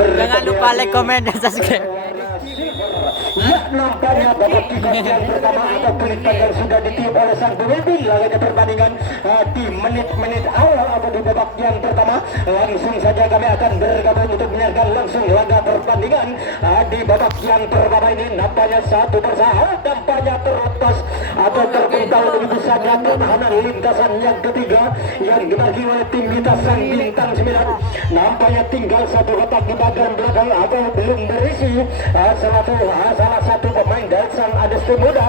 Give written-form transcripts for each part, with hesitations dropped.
Jangan lupa like, comment, dan subscribe. Ya, nampaknya babak kickoff yang pertama atau klik yang sudah ditiup oleh sang pemimpin laganya pertandingan di menit-menit awal atau di babak yang pertama. Langsung saja kami akan bergabung untuk menyiarkan langsung laga pertandingan di babak yang pertama ini. Nampaknya satu persatu nampaknya terlepas atau terpental begitu saja pertahanan lintasan yang ketiga yang dibagi oleh tim kita sang bintang 9. Nampaknya tinggal satu kotak di bagian belakang atau belum berisi salah satu pemain dari sang Adesti Muda.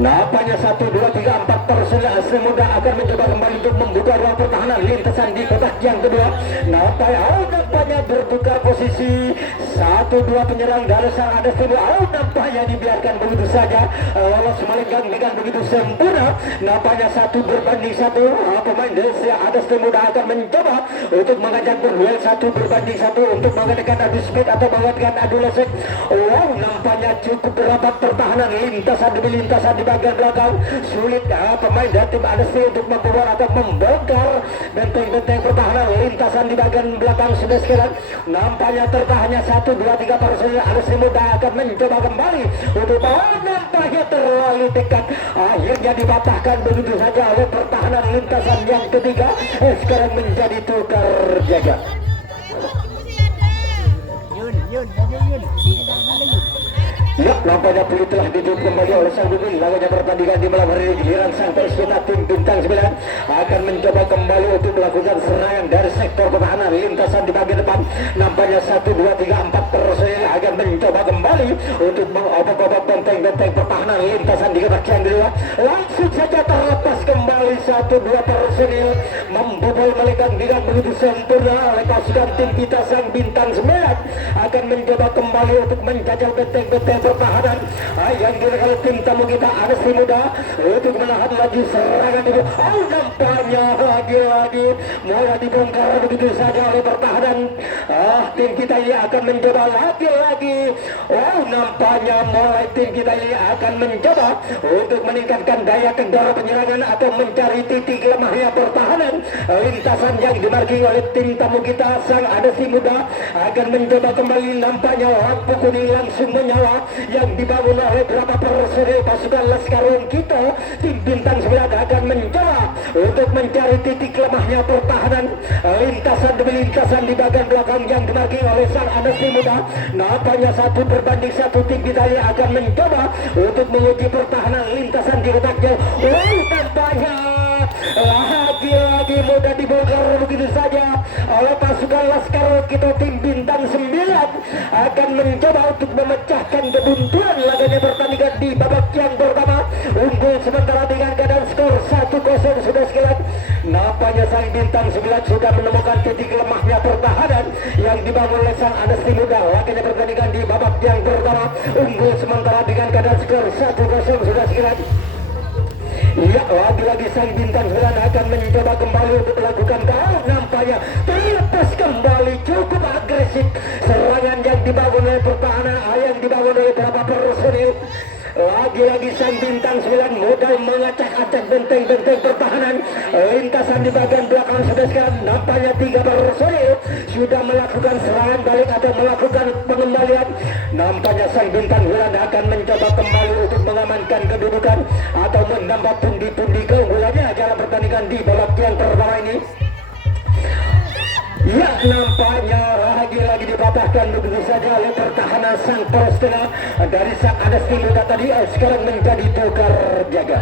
Nampaknya 1, 2, 3, 4 personil Adesti Muda akan mencoba kembali untuk membuka ruang pertahanan lintasan di kotak yang kedua. Nampaknya bertukar posisi 1, 2 penyerang dari sang Adesti Muda. Nampaknya dibiarkan begitu saja lolos melenggang dengan begitu sempurna. Nampaknya 1 berbanding 1 pemain dari sang Adesti Muda akan mencoba untuk mengajak berduel 1 berbanding 1 untuk mengadakan adu speed atau mengadakan adu lesek. Wow, nampaknya cukup rapat pertahanan lintasan demi lintasan di bagian belakang. Sulit pemain dari tim Adesti untuk membobol atau membongkar benteng-benteng pertahanan lintasan di bagian belakang sudah sekalian. Nampaknya tertahannya 1, 2, 3 personil Adesti Muda akan mencoba kembali untuk nampaknya terlalu dekat. Akhirnya dipatahkan begitu saja oleh pertahanan lintasan yang ketiga. Sekarang menjadi tukar jaga. Ya, nampaknya peluit telah ditutup kembali oleh sang pemimpin laganya pertandingan di malam hari ini. Giliran sang persita tim bintang 9 akan mencoba kembali untuk melakukan serangan dari sektor pertahanan lintasan di bagian depan. Nampaknya 1, 2, 3, 4 personil akan mencoba kembali untuk mengobok-obok benteng-benteng pertahanan lintasan di kotak yang kedua. Langsung saja terlepas kembali 1, 2 personil membobol melenggang dengan begitu sempurna oleh pasukan tim kita sang bintang 9 akan mencoba kembali untuk menjajal benteng-benteng pertahanan yang dilakukan tim tamu kita Adesti Muda untuk menahan laju serangan itu. Nampaknya lagi-lagi mulai dibongkar begitu saja oleh pertahanan tim kita ini akan mencoba lagi-lagi. Nampaknya mulai tim kita ini akan mencoba untuk meningkatkan daya kendala penyerangan atau mencari titik lemahnya pertahanan lintasan yang dimarking oleh tim tamu kita sang Adesti Muda akan mencoba kembali. Nampaknya lampu kuning langsung menyala yang dibangun oleh beberapa personil pasukan Laskarung kita. Tim bintang 9 akan mencoba untuk mencari titik lemahnya pertahanan lintasan demi lintasan di bagian belakang yang dimarking oleh sang Adesti Muda. Nampaknya 1 berbanding 1 tim kita akan mencoba untuk menguji pertahanan lintasan di kotaknya. Nampaknya lagi-lagi mudah dibongkar begitu saja oleh pasukan Laskar kita. Tim bintang 9 akan mencoba untuk memecahkan kebuntuan laganya pertandingan di babak yang pertama. Unggul sementara dengan keadaan skor 1-0 sudah sekalian. Nampaknya sang bintang 9 sudah menemukan titik lemahnya pertahanan yang dibangun oleh sang Adesti Muda. Laganya pertandingan di babak yang pertama unggul sementara dengan keadaan skor 1-0 sudah sekalian. Ya, lagi-lagi sang bintang 9 akan mencoba kembali untuk melakukan nampaknya terlepas kembali cukup agresif serangan yang dibangun oleh pertahanan yang dibangun oleh beberapa personil. Lagi-lagi sang bintang 9 modal mengacak-acak benteng-benteng pertahanan lintasan di bagian belakang sudah sekarang. Nampaknya 3 personil sudah melakukan serangan balik atau melakukan pengembalian. Nampaknya sang bintang 9 akan mencoba kembali untuk mengamankan kedudukan atau menambah pundi-pundi keunggulannya dalam pertandingan di babak yang pertama ini. Ya, nampaknya lagi-lagi dipatahkan begitu saja oleh pertahanan sang poros tengah dari sang Adesti Muda tadi. Sekarang menjadi tukar jaga.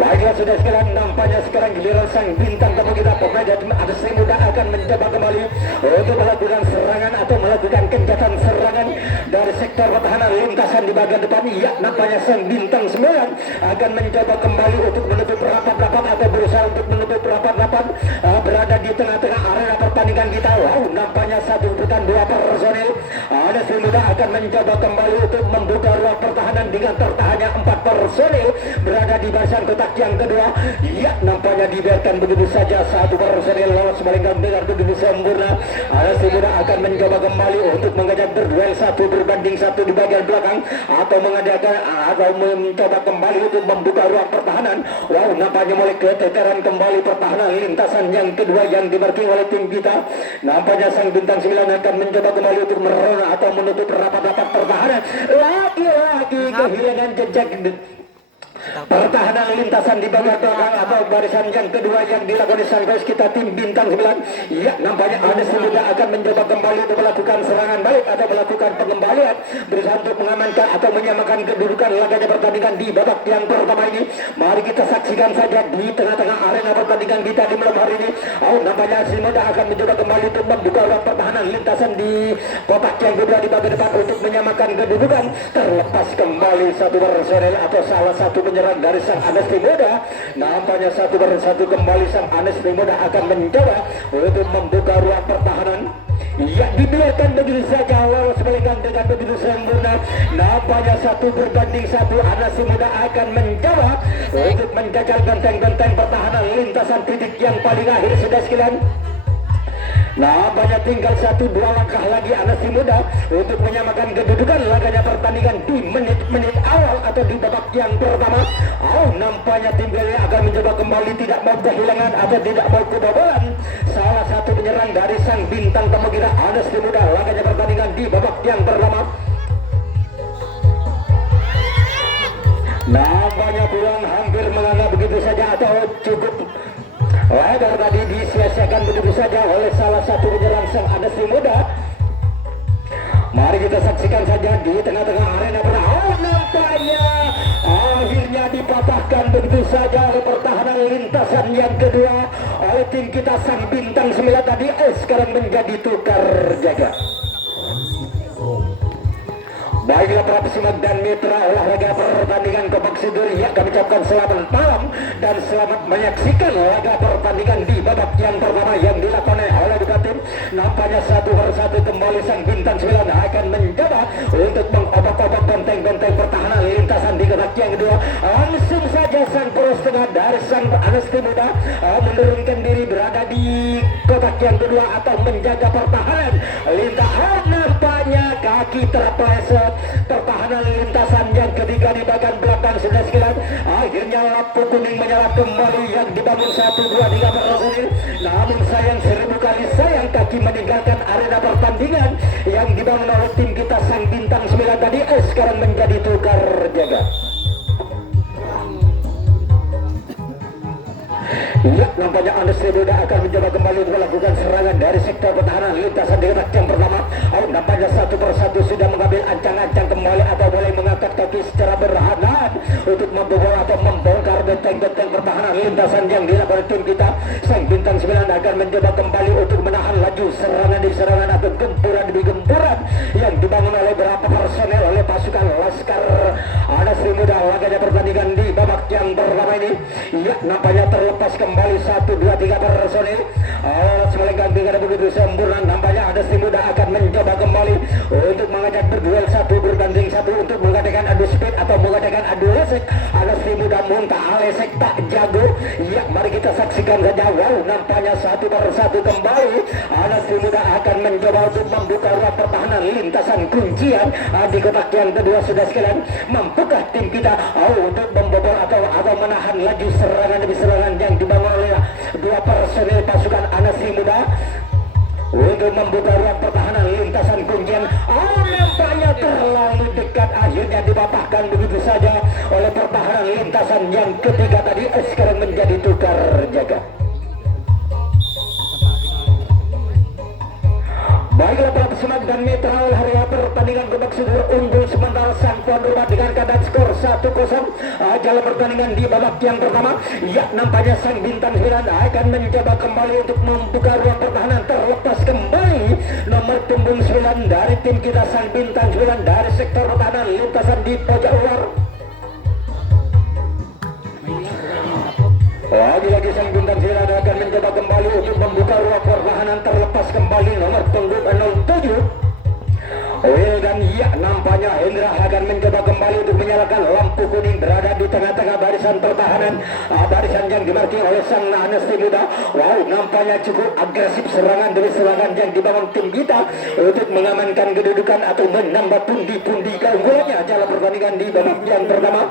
Baiklah sudah sekalian, nampaknya sekarang giliran sang bintang tamu kita pemain dari Adesti Muda akan mencoba kembali untuk melakukan serangan atau melakukan kegiatan serangan dari sektor pertahanan lintasan di bagian depan. Ya, nampaknya sang bintang 9 akan mencoba kembali untuk menutup rapat-rapat atau berusaha untuk menutup rapat-rapat berada di tengah-tengah arena pertandingan kita. Nampaknya 1 bukan 2 personil Ada si muda akan mencoba kembali untuk membuka ruang pertahanan dengan tertahannya 4 personil berada di barisan kotak yang kedua. Ya, nampaknya dibiarkan begitu saja satu personil lolos melenggang dengan begitu sempurna. Ada si muda akan mencoba kembali untuk mengajak berduel 1 berbanding 1 di bagian belakang atau mengadakan atau mencoba kembali untuk membuka ruang pertahanan. Wow, nampaknya mulai keteteran kembali pertahanan lintasan yang kedua yang dimarking oleh tim kita. Nampaknya sang bintang 9 akan mencoba kembali untuk merona atau menutup rapat-rapat pertahanan. Lagi-lagi kehilangan jejak pertahanan lintasan di bagian belakang atau barisan yang kedua yang dilakukan Sunrise kita tim bintang 9. Ya, nampaknya ada semudah akan mencoba kembali untuk melakukan serangan balik atau melakukan pengembalian berusaha untuk mengamankan atau menyamakan kedudukan laganya pertandingan di babak yang pertama ini. Mari kita saksikan saja di tengah-tengah arena pertandingan kita di malam hari ini. Nampaknya semudah akan mencoba kembali untuk membuka ruang pertahanan lintasan di kotak yang kedua di bagian depan untuk menyamakan kedudukan. Terlepas kembali satu personel atau salah satu penyerang dari sang Anes Muda. Nampaknya 1-1 kembali sang Anes Muda akan mencoba untuk membuka ruang pertahanan. Ya, dibiarkan begitu saja lolos melenggang dengan begitu sempurna. Nampaknya 1 berbanding 1. Anes Muda akan mencoba untuk menjaga benteng-benteng pertahanan lintasan titik yang paling akhir sudah sekalian. Nampaknya tinggal 1-2 langkah lagi Anas Muda untuk menyamakan kedudukan laganya pertandingan di menit-menit awal atau di babak yang pertama. Nampaknya tim ini akan mencoba kembali, tidak mau kehilangan atau tidak mau kebobolan salah satu penyerang dari sang bintang Tamakira Anas Muda laganya pertandingan di babak yang pertama. Nampaknya kurang hampir menganggap begitu saja atau cukup lebar tadi disia-siakan begitu saja oleh salah satu penyerang sang Anas Muda. Mari kita saksikan saja di tengah-tengah arena. Nampaknya akhirnya dipatahkan begitu saja oleh pertahanan lintasan yang kedua oleh tim kita sang bintang 9 tadi. Sekarang menjadi tukar jaga. Baiklah para pesimak dan mitra olahraga pertandingan Kompak Siduri, ya kami ucapkan selamat malam dan selamat menyaksikan laga pertandingan di babak yang pertama yang dilakukan oleh dua tim. Nampaknya 1-1 kembali sang bintang 9 akan mencoba untuk mengobak-obak benteng-benteng pertahanan lintasan di kotak yang kedua. Langsung saja sang poros tengah dari sang Anas Muda menurunkan diri berada di kotak yang kedua atau menjaga pertahanan lintasan. Nampaknya kaki terpleset pertahanan lintasan yang ketiga di bagian belakang sudah sekilas. Akhirnya lampu kuning menyala kembali yang dibangun 1-2-3 personil. Namun sayang, 1000 kali sayang kaki meninggalkan arena pertandingan yang dibangun oleh tim kita sang bintang 9 tadi. Sekarang menjadi tukar jaga. Ya, nampaknya Anas Muda akan mencoba kembali untuk melakukan serangan dari sektor pertahanan lintasan di kotak yang pertama. Nampaknya 1 persatu sudah mengambil ancang-ancang kembali atau boleh mengangkat kaki secara berhalangan untuk membobol atau membongkar benteng-benteng pertahanan lintasan yang dilakukan tim kita. Sang bintang 9 akan mencoba kembali untuk menahan laju serangan demi serangan atau gempuran demi gempuran yang dibangun oleh beberapa personel oleh pasukan Laskar Anas Muda laganya pertandingan di babak yang pertama ini. Ya, nampaknya terlepas kembali 1-2-3 personil selenggang dengan begitu sempurna. Nampaknya Anas Muda akan mencoba kembali untuk mengajak berduel 1 berbanding 1 untuk mengadakan adu speed atau mengadakan adu lesek. Anas Muda muntah lesek tak jago. Ya, mari kita saksikan saja. Wow, nampaknya 1-1 kembali Anas Muda akan mencoba untuk membuka ruang pertahanan lintasan kuncian di kotak yang kedua sudah sekalian. Mampukah tim kita untuk membobol atau menahan laju serangan demi serangan yang dibangun oleh 2 personil pasukan Anas Muda untuk membuka ruang pertahanan lintasan kuncian. Nampaknya terlalu dekat, akhirnya dipatahkan begitu saja oleh pertahanan lintasan yang ketiga tadi. Sekarang menjadi tukar jaga. Baiklah para pesimak dan mitra olahraga pertandingan Kompak Siduri unggul sementara sang tuan rumah dengan keadaan skor 1-0 jalan pertandingan di babak yang pertama. Ya, nampaknya sang bintang 9 akan mencoba kembali untuk membuka ruang pertahanan. Terlepas kembali nomor punggung 9 dari tim kita sang bintang 9 dari sektor pertahanan lintasan di pojok luar. Lagi-lagi sang bintang 9 akan mencoba kembali untuk membuka ruang pertahanan. Terlepas kembali nomor punggung 07 Dan ya nampaknya Hendra akan mencoba kembali untuk menyalakan lampu kuning berada di tengah-tengah barisan pertahanan, barisan yang dimarking oleh sang Anesti Muda. Wow, nampaknya cukup agresif serangan demi serangan yang dibangun tim kita untuk mengamankan kedudukan atau menambah pundi-pundi keunggulannya dalam pertandingan di babak yang pertama.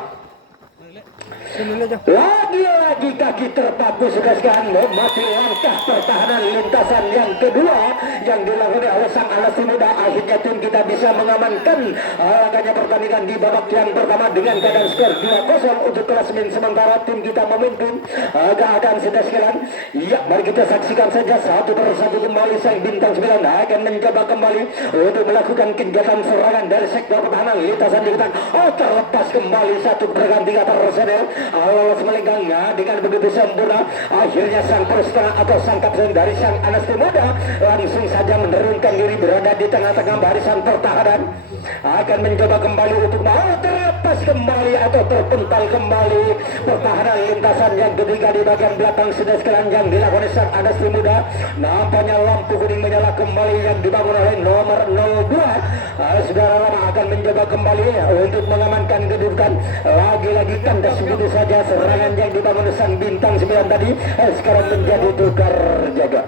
Lagi-lagi kaki terpaku sekalian memati langkah pertahanan lintasan yang kedua yang dilakukan oleh sang Anesti Muda. Akhirnya tim kita bisa mengamankan agaknya pertandingan di babak yang pertama dengan keadaan skor 2-0 untuk klasemen sementara tim kita memimpin keadaan sudah sekalian. Ya, mari kita saksikan saja satu persatu kembali sang bintang 9 akan mencoba kembali untuk melakukan kegiatan serangan dari sektor pertahanan lintasan di depan. Terlepas kembali satu berganti personel. Lolos melenggang dengan begitu sempurna. Akhirnya sang persetengah atau sang kapten dari sang Anesti Muda langsung saja menurunkan diri berada di tengah-tengah barisan pertahanan, akan mencoba kembali untuk terlepas kembali atau terpental kembali pertahanan lintasan yang ketiga di bagian belakang sudah sekalian yang dilakukan oleh sang Anesti Muda. Nampaknya lampu kuning menyala kembali yang dibangun oleh nomor 02. Saudara lama akan mencoba kembali untuk mengamankan kedudukan. Lagi-lagi kandas begitu saja serangan yang dibangun sang bintang 9 tadi sekarang menjadi tukar jaga.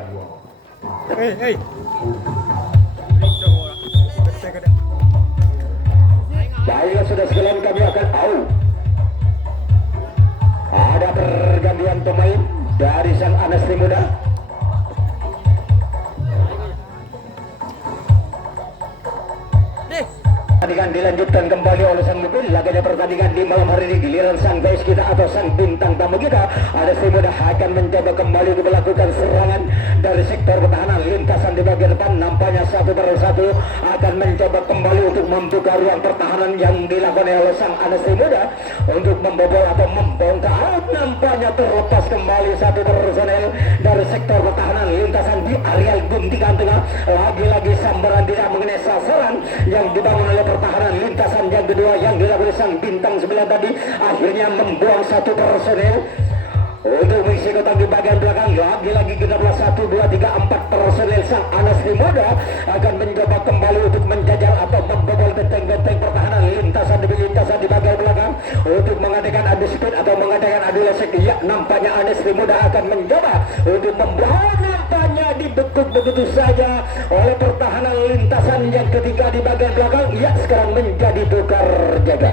Baiklah sudah sekalian, kami akan tahu ada pergantian pemain dari sang Anesti Muda. Pertandingan dilanjutkan kembali oleh sang mobil. Laganya pertandingan di malam hari ini giliran sang guys kita atau sang bintang tamu kita Anesti Muda akan mencoba kembali untuk melakukan serangan dari sektor pertahanan lintasan di bagian depan. Nampaknya satu persatu akan mencoba kembali untuk membuka ruang pertahanan yang dilakukan oleh sang Anesti Muda untuk membobol atau membongkar. Nampaknya terlepas kembali satu personel dari sektor pertahanan lintasan di areal guntingan tengah. Lagi-lagi sambaran tidak mengenai sasaran yang dibangun oleh pertahanan lintasan yang kedua yang dilakukan sang bintang 9 tadi. Akhirnya membuang satu personel untuk mengisi kotak di bagian belakang. Lagi-lagi genaplah 1, 2, 3, 4 personel sang Anesti Muda akan mencoba kembali untuk menjajal atau membobol benteng-benteng pertahanan lintasan di bagian belakang untuk mengadakan adu speed atau mengadakan adu lesek. Ya, nampaknya Anesti Muda akan mencoba untuk membawa, nampaknya dibekuk begitu saja oleh pertahanan lintasan yang ketiga di bagian belakang. Ya, sekarang menjadi tukar jaga.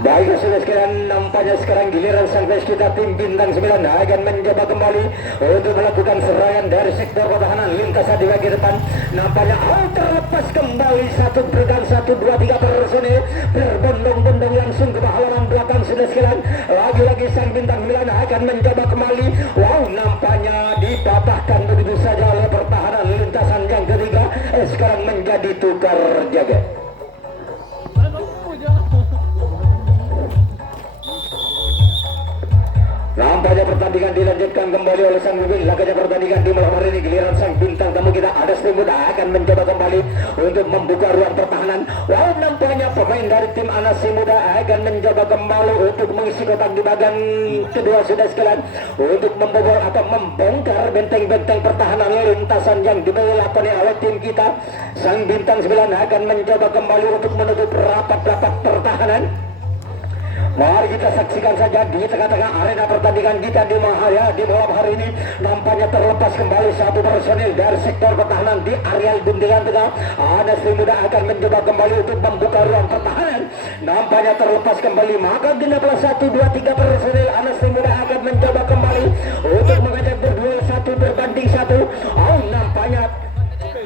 Baik sudah sekalian, nampaknya sekarang giliran sang guys kita tim bintang 9 akan mencoba kembali untuk melakukan serangan dari sektor pertahanan lintasan di bagian depan. Nampaknya terlepas kembali satu bergan 1, 2, 3 personil berbondong-bondong langsung ke halaman belakang sudah sekalian. Lagi-lagi sang bintang 9 akan mencoba kembali. Wow, nampaknya dipatahkan begitu saja oleh pertahanan lintasan yang ketiga. Sekarang menjadi tukar jaga. Nampaknya pertandingan dilanjutkan kembali oleh sang mobil. Laganya pertandingan di malam hari ini giliran sang bintang tamu kita Anesti Muda akan mencoba kembali untuk membuka ruang pertahanan. Wow, nampaknya pemain dari tim Anesti Muda akan mencoba kembali untuk mengisi kotak di bagian kedua sudah sekalian untuk membobol atau membongkar benteng-benteng pertahanan lintasan yang dilakukan oleh tim kita. Sang bintang 9 akan mencoba kembali untuk menutup rapat-rapat pertahanan. Mari kita saksikan saja di tengah-tengah arena pertandingan kita di malam hari ini. Nampaknya terlepas kembali satu personil dari sektor pertahanan di areal guntingan tengah. Anesti Muda akan mencoba kembali untuk membuka ruang pertahanan. Nampaknya terlepas kembali, maka genaplah 1, 2, 3 personil Anesti Muda akan mencoba kembali untuk mengajak berduel 1 berbanding 1. Nampaknya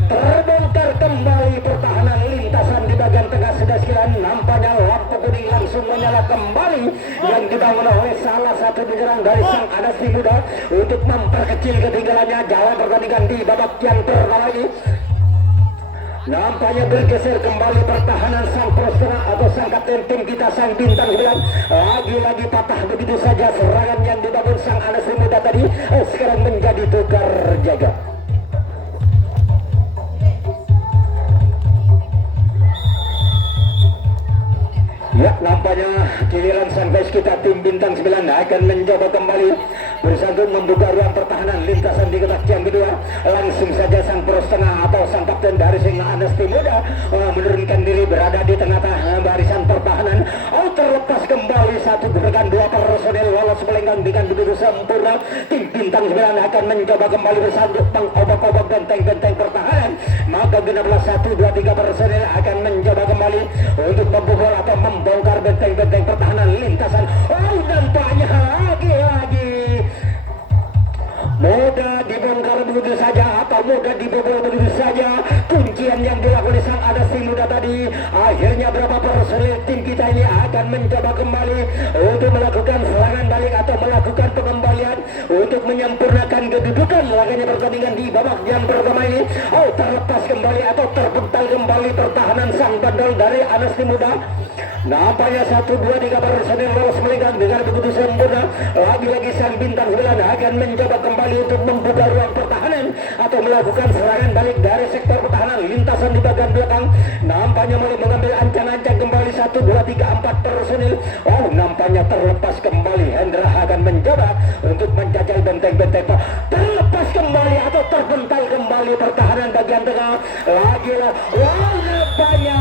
terbongkar kembali pertahanan lintasan di bagian tengah sudah sekalian. Nampaknya lampu kuning langsung menyala kembali yang dibangun oleh salah satu penyerang dari sang Anesti Muda untuk memperkecil ketinggalannya jalan pertandingan di babak yang pertama ini. Nampaknya bergeser kembali pertahanan sang prostera atau sang kapten tim kita sang bintang 9. Lagi-lagi patah begitu saja serangan yang dibangun sang Anesti Muda tadi. Sekarang menjadi tukar jaga. Ya, nampaknya giliran sang guys kita tim bintang 9 akan mencoba kembali bersatu membuka ruang pertahanan lintasan di kotak yang kedua. Langsung saja sang poros tengah atau sang kapten dari Singa Anesti Muda menurunkan diri berada di tengah-tengah barisan pertahanan. Terlepas kembali satu gerakan dua personel lolos melenggang dengan begitu sempurna. Tim bintang 9 akan mencoba kembali bersanduk mengobok-obok benteng-benteng pertahanan. Maka 16 1 2 3 personel akan mencoba kembali untuk membobol atau membongkar benteng-benteng pertahanan lintasan. Nampaknya lagi-lagi mudah dibongkar begitu saja atau mudah dibobol begitu saja. Kuncian yang dilakukan sang Anesti Muda tadi, akhirnya berapa personil tim kita ini akan mencoba kembali untuk melakukan serangan balik atau melakukan pengembalian untuk menyempurnakan kedudukan laganya pertandingan di babak yang pertama ini. Terlepas kembali atau terpental kembali pertahanan sang bandol dari Anesti Muda. Nampaknya 1 2 3 personil lolos melenggang dengan begitu sempurna. Lagi-lagi sang bintang 9 akan mencoba kembali untuk membuka ruang pertahanan atau melakukan serangan balik dari sektor pertahanan lintasan di bagian belakang. Nampaknya mulai mengambil ancang-ancang kembali 1 2 3 4 personil. Nampaknya terlepas kembali. Hendra akan mencoba untuk menjajal benteng-benteng. Terlepas kembali atau terpental kembali pertahanan bagian tengah. Lagi-lagi nampaknya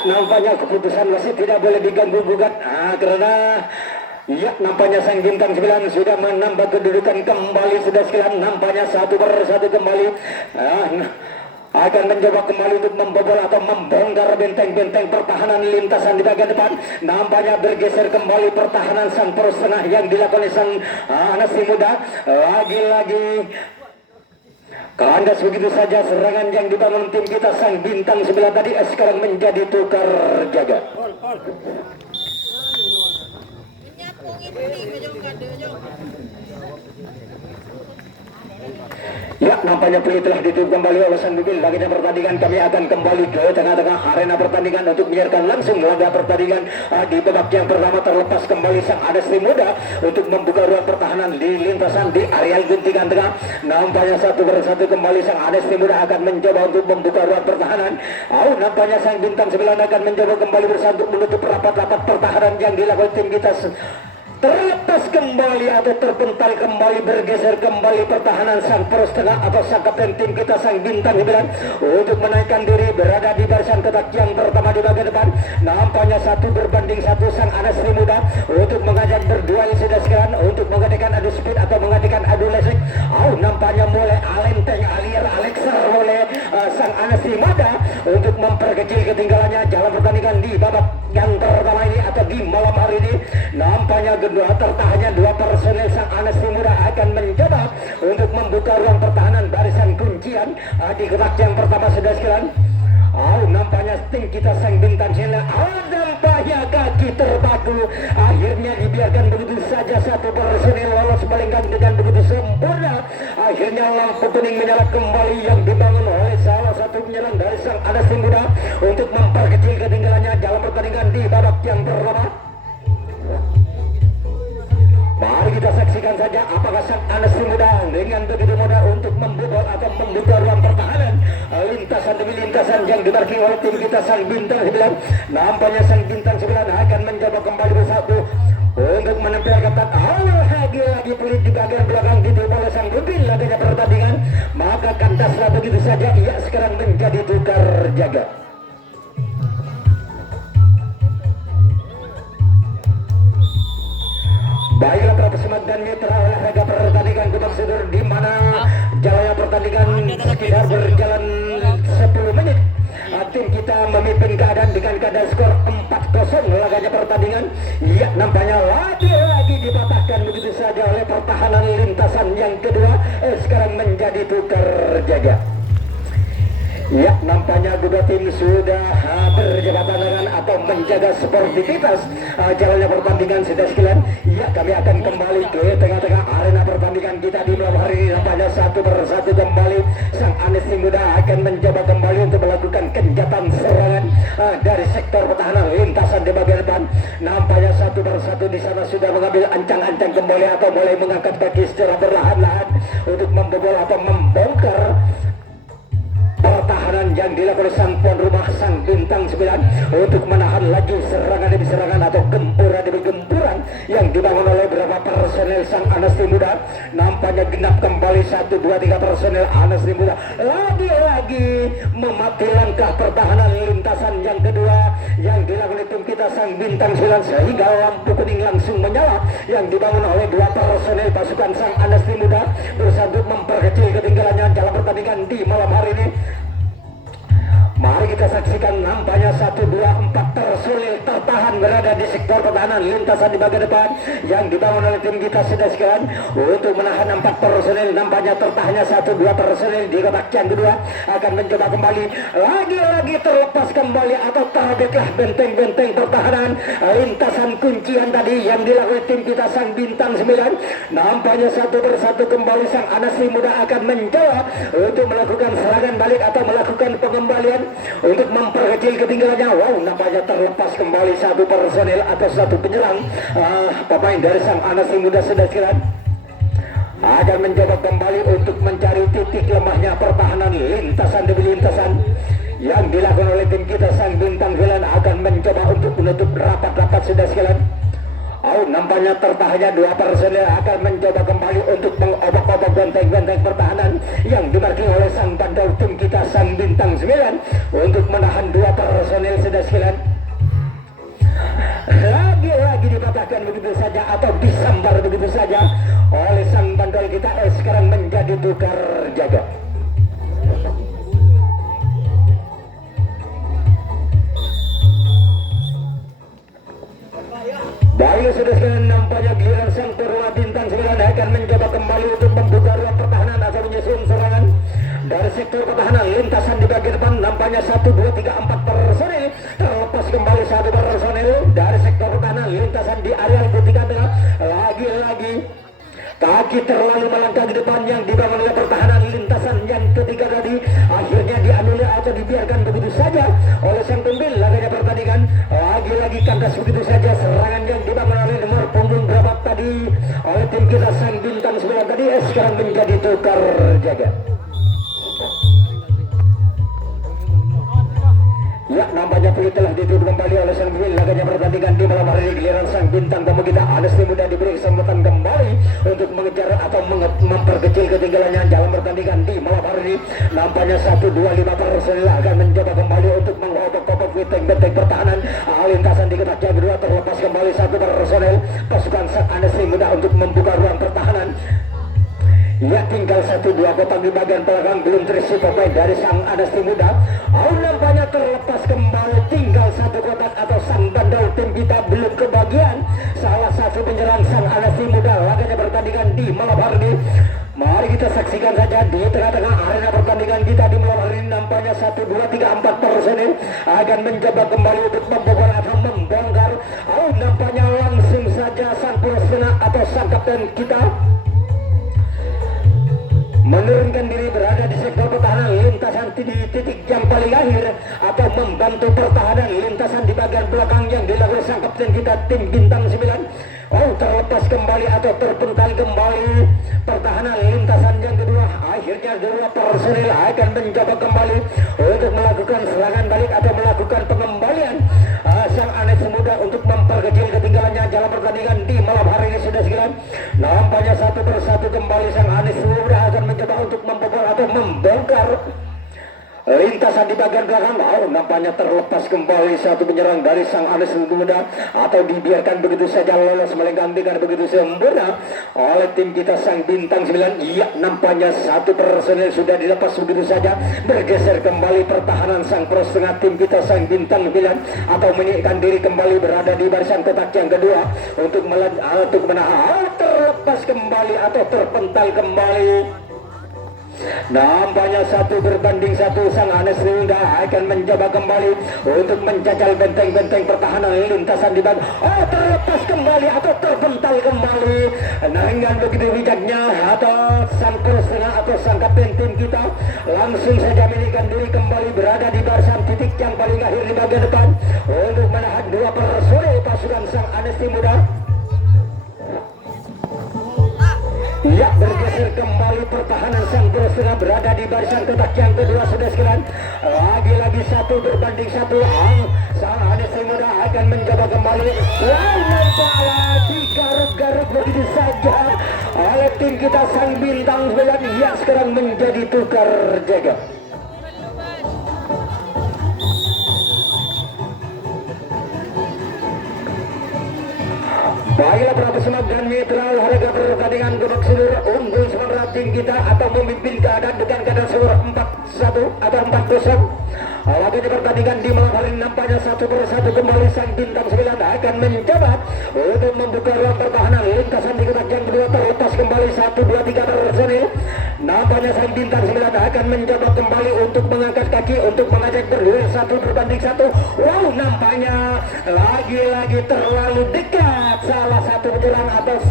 nampaknya keputusan wasit tidak boleh diganggu-gugat karena nampaknya sang bintang 9 sudah menambah kedudukan kembali sudah sekalian. Nampaknya satu persatu kembali akan mencoba kembali untuk membobol atau membongkar benteng-benteng pertahanan lintasan di bagian depan. Nampaknya bergeser kembali pertahanan sang poros tengah yang dilakukan sang Anesti Muda. Lagi-lagi kandas begitu saja serangan yang dibangun tim kita sang bintang 9 tadi sekarang menjadi tukar jaga. Nampaknya peluit telah ditutup kembali oleh sang mobil. Bagian pertandingan kami akan kembali ke tengah-tengah arena pertandingan untuk menyiarkan langsung laga pertandingan di babak yang pertama. Terlepas kembali sang Anesti Muda untuk membuka ruang pertahanan di lintasan di areal guntingan tengah. Nampaknya satu persatu kembali sang Anesti Muda akan mencoba untuk membuka ruang pertahanan. Nampaknya sang bintang 9 akan mencoba kembali bersanduk menutup rapat-rapat pertahanan yang dilakukan tim kita. Terlepas kembali atau terpental kembali bergeser kembali pertahanan sang poros tengah atau sang kapten tim kita sang bintang 9 untuk menaikkan diri berada di barisan kotak yang pertama di bagian depan. Nampaknya 1 berbanding 1 sang Anesti Muda untuk mengajak berduel sudah sekarang untuk mengadakan adu speed atau mengadakan adu lesik. Nampaknya mulai alenteng aliar Alexa oleh sang Anesti Muda untuk memperkecil ketinggalannya jalan pertandingan di babak yang pertama ini atau di malam hari ini. Nampaknya tertahannya 2 personel sang Anesti Muda akan mencoba untuk membuka ruang pertahanan barisan kuncian di kotak yang pertama sudah sekalian. Nampaknya tim kita sang bintang Cina. Nampaknya kaki terbatu. Akhirnya dibiarkan begitu saja 1 personel lolos melenggang dengan begitu sempurna. Akhirnya lampu kuning menyala kembali yang dibangun oleh salah satu penyerang dari sang Anesti Muda untuk memperkecil ketinggalannya dalam pertandingan di babak yang pertama. Mari kita saksikan saja apakah sang Anesti Muda dengan begitu mudah untuk membobol atau membuka ruang pertahanan lintasan demi lintasan yang dimarking oleh tim kita sang bintang 9. Nampaknya sang bintang 9 akan mencoba kembali bersatu untuk menempel ketat. Lagi-lagi pelit di bagian belakang ditiup oleh sang mobil laganya pertandingan. Maka kandaslah begitu saja ia sekarang menjadi tukar jaga. Baiklah para pesemak dan mitra olahraga pertandingan Gubang Sudur di mana jalannya pertandingan sekitar berjalan 10 menit. Tim kita memimpin keadaan dengan keadaan skor 4-0 laganya pertandingan. Nampaknya lagi-lagi dipatahkan begitu saja oleh pertahanan lintasan yang kedua. Sekarang menjadi tukar jaga. Nampaknya dua tim sudah berjabat tangan atau menjaga sportivitas jalannya pertandingan sudah sekalian. Kami akan kembali ke tengah-tengah arena pertandingan kita di malam hari ini. Nampaknya 1 persatu kembali sang Anesti Muda akan mencoba kembali untuk melakukan kenjatan serangan dari sektor pertahanan lintasan di bagian depan. Nampaknya satu persatu di sana sudah mengambil ancang-ancang kembali atau mulai mengangkat kaki secara perlahan-lahan untuk membobol atau membongkar pertahanan yang dilakukan sang tuan rumah, sang bintang 9, untuk menahan laju serangan demi serangan atau gempuran demi gempuran yang dibangun oleh beberapa personel sang Anasli Muda. Nampaknya genap kembali 1, 2, 3 personel Anasli Muda lagi-lagi memati langkah pertahanan lintasan yang kedua yang dilakukan tim kita sang bintang 9, sehingga lampu kuning langsung menyala yang dibangun oleh 2 personel pasukan sang Anasli Muda bersatu memperkecil ketinggalannya dalam pertandingan di malam hari ini. Mari kita saksikan nampaknya 1, 2, 4 personil tertahan berada di sektor pertahanan lintasan di bagian depan yang dibangun oleh tim kita sudah sekian untuk menahan 4 personil. Nampaknya tertahannya 1, 2 personil di kotak yang kedua akan mencoba kembali lagi-lagi terlepas kembali atau terbitlah benteng-benteng pertahanan lintasan kuncian tadi yang dilakukan tim kita sang bintang 9. Nampaknya satu persatu kembali sang Anasli Muda akan mencoba untuk melakukan serangan balik atau melakukan pengembalian untuk memperkecil ketinggalannya. Wow, nampaknya terlepas kembali 1 personel atau 1 penyerang pemain dari sang Anasli Muda sudah kira akan mencoba kembali untuk mencari titik lemahnya pertahanan lintasan demi lintasan yang dilakukan oleh tim kita sang bintang 9 akan mencoba untuk menutup rapat-rapat sudah sekalian. Nampaknya tertahannya 2 personel akan mencoba kembali untuk mengobok-obok benteng-benteng pertahanan yang dimarking oleh sang bandol tim kita sang bintang 9 untuk menahan 2 personel sudah sekalian. Lagi-lagi dipatahkan begitu saja atau disambar begitu saja oleh sang bandol kita. Sekarang menjadi tukar jaga. Baik sudah sekalian, nampaknya giliran sang Purwa bintang 9 akan mencoba kembali untuk membuka ruang pertahanan atau menyusun serangan dari sektor pertahanan lintasan di bagian depan. Nampaknya 1, 2, 3, 4 personil terlepas kembali 1 personil dari sektor pertahanan lintasan di area ketika tengah. Lagi-lagi kaki terlalu melangkah ke depan yang dibangun oleh pertahanan lintasan yang ketiga tadi akhirnya dianulir atau dibiarkan begitu saja oleh sang pemimpin laganya pertandingan. Lagi-lagi kandas begitu saja serangan yang dibangun oleh nomor punggung berapa tadi oleh tim kita sang bintang 9 tadi sekarang menjadi tukar jaga. Ya, nampaknya peluit telah ditutup kembali oleh sang pemimpin laganya pertandingan di malam hari ini. Giliran sang bintang tamu kita Anasli Muda diberi kesempatan kembali untuk mengejar atau memperkecil ketinggalannya dalam pertandingan di malam hari ini. Nampaknya 1, 2, 5 personil akan mencoba kembali untuk mengobok-obok benteng-benteng pertahanan lintasan di kotak yang kedua. Terlepas kembali 1 personil pasukan sang Anasli Muda untuk membuka ruang pertahanan. Ya, tinggal 1, 2 kotak di bagian belakang belum terisi pemain dari sang Anasli Muda. Nampaknya terlepas kembali tinggal 1 kotak atau sang bandel tim kita belum kebagian salah satu penyerang sang Anasli Muda laganya pertandingan di malam hari ini. Mari kita saksikan saja di tengah-tengah arena pertandingan kita di malam hari ini. Nampaknya 1, 2, 3, 4 personil akan mencoba kembali untuk membobol atau membongkar. Nampaknya langsung saja sang pelaksana atau sang kapten kita menurunkan diri berada di sektor pertahanan lintasan di titik yang paling akhir atau membantu pertahanan lintasan di bagian belakang yang dilakukan sang kapten kita tim bintang 9. Terlepas kembali atau terpental kembali pertahanan lintasan yang kedua. Akhirnya 2 personil akan mencoba kembali untuk melakukan serangan balik atau melakukan pengembalian sang Anasli Muda untuk memperkecil ketinggalannya dalam pertandingan di malam hari ini sudah sekian. Nampaknya 1 persatu kembali sang Anasli Muda akan mencoba untuk membobol atau membongkar lintasan di bagian belakang. Nampaknya terlepas kembali 1 penyerang dari sang Anasli Muda atau dibiarkan begitu saja lolos melenggang begitu sempurna oleh tim kita sang bintang 9. Iya, nampaknya 1 personil sudah dilepas begitu saja. Bergeser kembali pertahanan sang pros tengah tim kita sang bintang 9 atau menyikkan diri kembali berada di barisan kotak yang kedua untuk menahan. Terlepas kembali atau terpental kembali Nampaknya 1-1 sang Anes Rinda akan mencoba kembali untuk mencacal benteng-benteng pertahanan lintasan di bawah. Oh, terlepas kembali atau terpental kembali. Dengan begitu bijaknya atau sang setengah atau sang kapten tim kita langsung saja memilihkan diri kembali berada di barisan titik yang paling akhir di bagian depan untuk menahan 2 personel pasukan sang Anes Muda. Ya, bergeser kembali pertahanan sang Bro Setengah berada di barisan kotak yang kedua sudah sekalian. Lagi-lagi 1-1 sang Anes Muda akan mencoba kembali. Wow, nampaklah digaruk-garuk begitu saja oleh tim kita sang bintang 9 yang sekarang menjadi tukar jaga. Baiklah para pesemak dan mitra harga pertandingan gebak seluruh unggul sementara tim kita atau memimpin keadaan dengan keadaan skor 4-1 atau 4-0. Lagi di pertandingan di malam hari nampaknya 1-1 kembali sang bintang 9 akan mencoba untuk membuka ruang pertahanan lintasan di kotak yang kedua terlepas kembali 1-2-3 personil. Nampaknya sang bintang 9 akan mencoba kembali untuk mengangkat kaki untuk mengajak berduel 1-1. Wow, nampaknya lagi-lagi terlalu dekat salah satu penyerang atas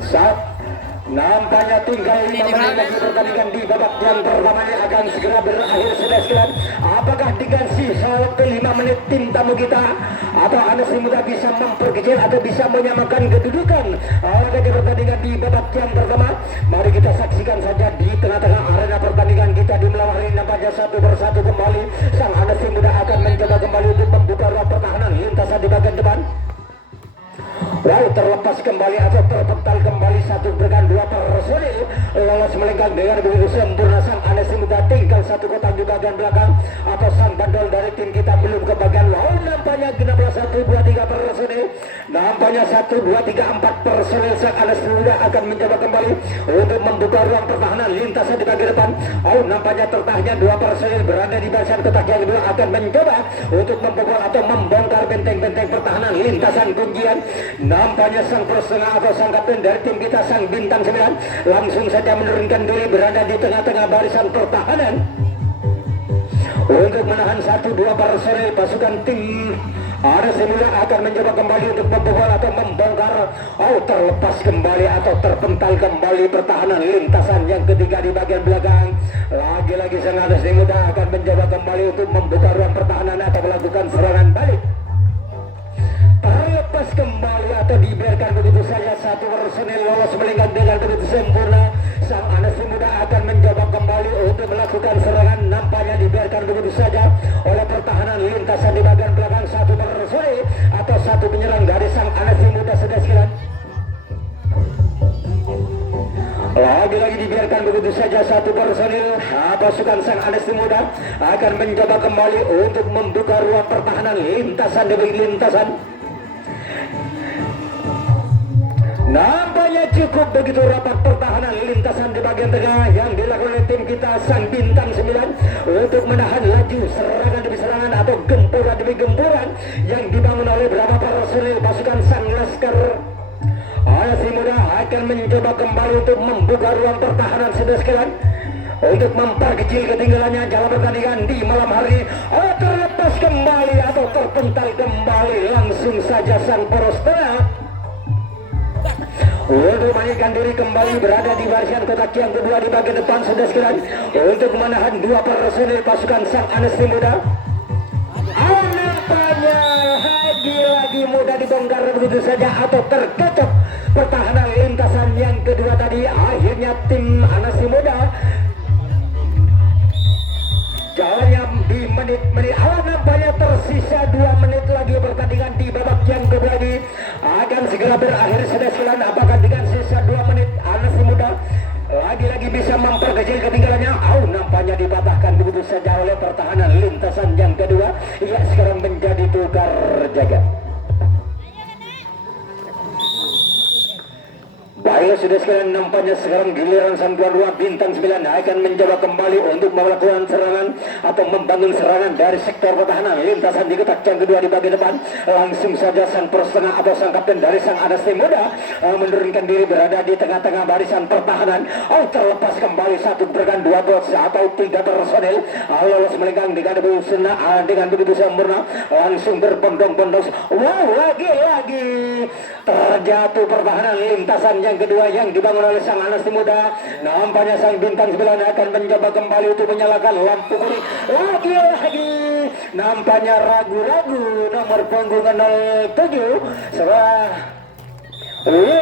saat nampaknya tinggal 5 menit lagi pertandingan di babak yang pertamanya akan segera berakhir sudah sekalian. Apakah dengan sisa waktu 5 menit tim tamu kita atau Anes Muda bisa memperkecil atau bisa menyamakan kedudukan laga pertandingan di babak yang pertama? Mari kita saksikan saja di tengah-tengah arena pertandingan kita di malam hari nampaknya 1-1 kembali sang Anes Muda akan mencoba kembali untuk membuka ruang pertahanan lintasan di bagian depan. Wow, terlepas kembali atau terpental kembali 1-2 personil lolos melenggang dengan begitu sempurna sang Anes Muda. Tinggal 1 kotak di bagian belakang atau sang bandol dari tim kita belum ke bagian lawan. Nampaknya genaplah 1-2-3 personil. Nampaknya 1-2-3-4 personil sang Anes Muda akan mencoba kembali untuk membuka ruang pertahanan lintasan di bagian depan. Oh, nampaknya tertahnya 2 personil berada di barisan kotak yang kedua akan mencoba untuk membobol atau membongkar benteng-benteng pertahanan lintasan kuncian. Nampaknya sang setengah atau sang kapten dari tim kita sang bintang 9 langsung saja menurunkan diri berada di tengah-tengah barisan pertahanan untuk menahan 1-2 personil pasukan tim Anes Muda akan mencoba kembali untuk membobol atau membongkar. Oh, terlepas kembali atau terpental kembali pertahanan lintasan yang ketiga di bagian belakang. Lagi-lagi sang Anes Muda akan mencoba kembali untuk membuka ruang pertahanan atau melakukan serangan balik. Terlepas kembali atau dibiarkan begitu saja 1 personil lolos melenggang dengan begitu sempurna. Sang Anes Muda akan mencoba kembali untuk melakukan serangan. Nampaknya dibiarkan begitu saja oleh pertahanan lintasan di bagian belakang 1 personil atau 1 penyerang dari sang Anes Muda sudah sekalian. Lagi-lagi dibiarkan begitu saja 1 personil pasukan sang Anes Muda akan mencoba kembali untuk membuka ruang pertahanan lintasan demi lintasan. Nampaknya cukup begitu rapat pertahanan lintasan di bagian tengah yang dilakukan oleh tim kita sang bintang 9 untuk menahan laju serangan demi serangan atau gempuran demi gempuran yang dibangun oleh beberapa personil pasukan sang Laskar. Anes Muda akan mencoba kembali untuk membuka ruang pertahanan sudah sekalian untuk memperkecil ketinggalannya dalam pertandingan di malam hari. Oh, terlepas kembali atau terpental kembali langsung saja sang poros tengah untuk menaikan diri kembali berada di barisan kotak yang kedua di bagian depan sudah sekalian untuk menahan 2 personil pasukan sang Anes Muda. Nampaknya lagi-lagi mudah dibongkar begitu saja atau terkecap pertahanan lintasan yang kedua tadi. Akhirnya tim Anes Muda jalannya di menit-menit awal. Nampaknya tersisa 2 menit lagi pertandingan di babak yang kedua ini akan segera berakhir sudah sekalian. Apakah dengan sisa 2 menit Anes Muda lagi-lagi bisa memperkecil ketinggalannya? Nampaknya dipatahkan begitu saja oleh pertahanan lintasan yang kedua. Ya, sekarang menjadi tukar jaga. Baik, Ayo sudah sekalian, nampaknya sekarang giliran sang tuan rumah bintang 9 akan mencoba kembali untuk melakukan serangan atau membangun serangan dari sektor pertahanan. Lintasan diketak yang kedua di bagian depan. Langsung saja sang persetengah atau sang kapten dari sang Anasti Muda menurunkan diri berada di tengah-tengah barisan pertahanan. Terlepas kembali satu bergan dua bos atau tiga personel. Lolos melenggang dengan dengan begitu sempurna. Langsung berbondong-bondong. Wow, lagi-lagi terjatuh pertahanan lintasan yang kedua yang dibangun oleh sang Anasti Muda. Nampaknya sang bintang 9 akan mencoba kembali untuk menyalakan lampu kuning. Lagi-lagi nampaknya ragu-ragu nomor punggung 07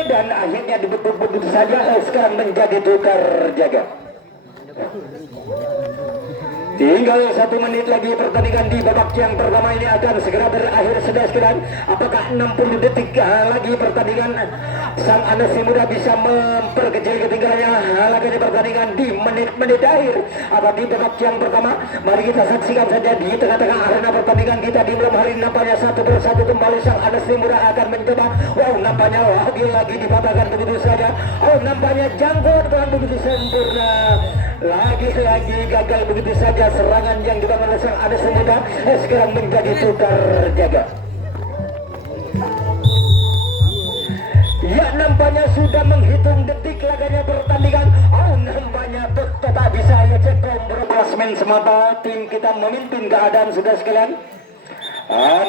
dan akhirnya begitu saja sekarang menjadi tukar jaga. Tinggal 1 menit lagi pertandingan di babak yang pertama ini akan segera berakhir. Sudah sekian, apakah 60 detik lagi pertandingan sang Anasti Muda bisa memperkecil ketinggalannya lagi pertandingan di menit-menit akhir apa di babak yang pertama. Mari kita saksikan saja di tengah-tengah arena pertandingan kita di malam hari. Nampaknya satu persatu kembali sang Anasti Muda akan mencoba. Wow, nampaknya lagi dipatahkan begitu saja. Nampaknya jangkut dengan begitu sempurna. Lagi-lagi gagal begitu saja serangan yang dibangun oleh sang Anasti Muda. Sekarang menjadi tukar jaga. Ya, nampaknya sudah menghitung detik laganya pertandingan. Nampaknya tetap bisa ya cekom berplasmen semata. Tim kita memimpin keadaan sudah sekalian.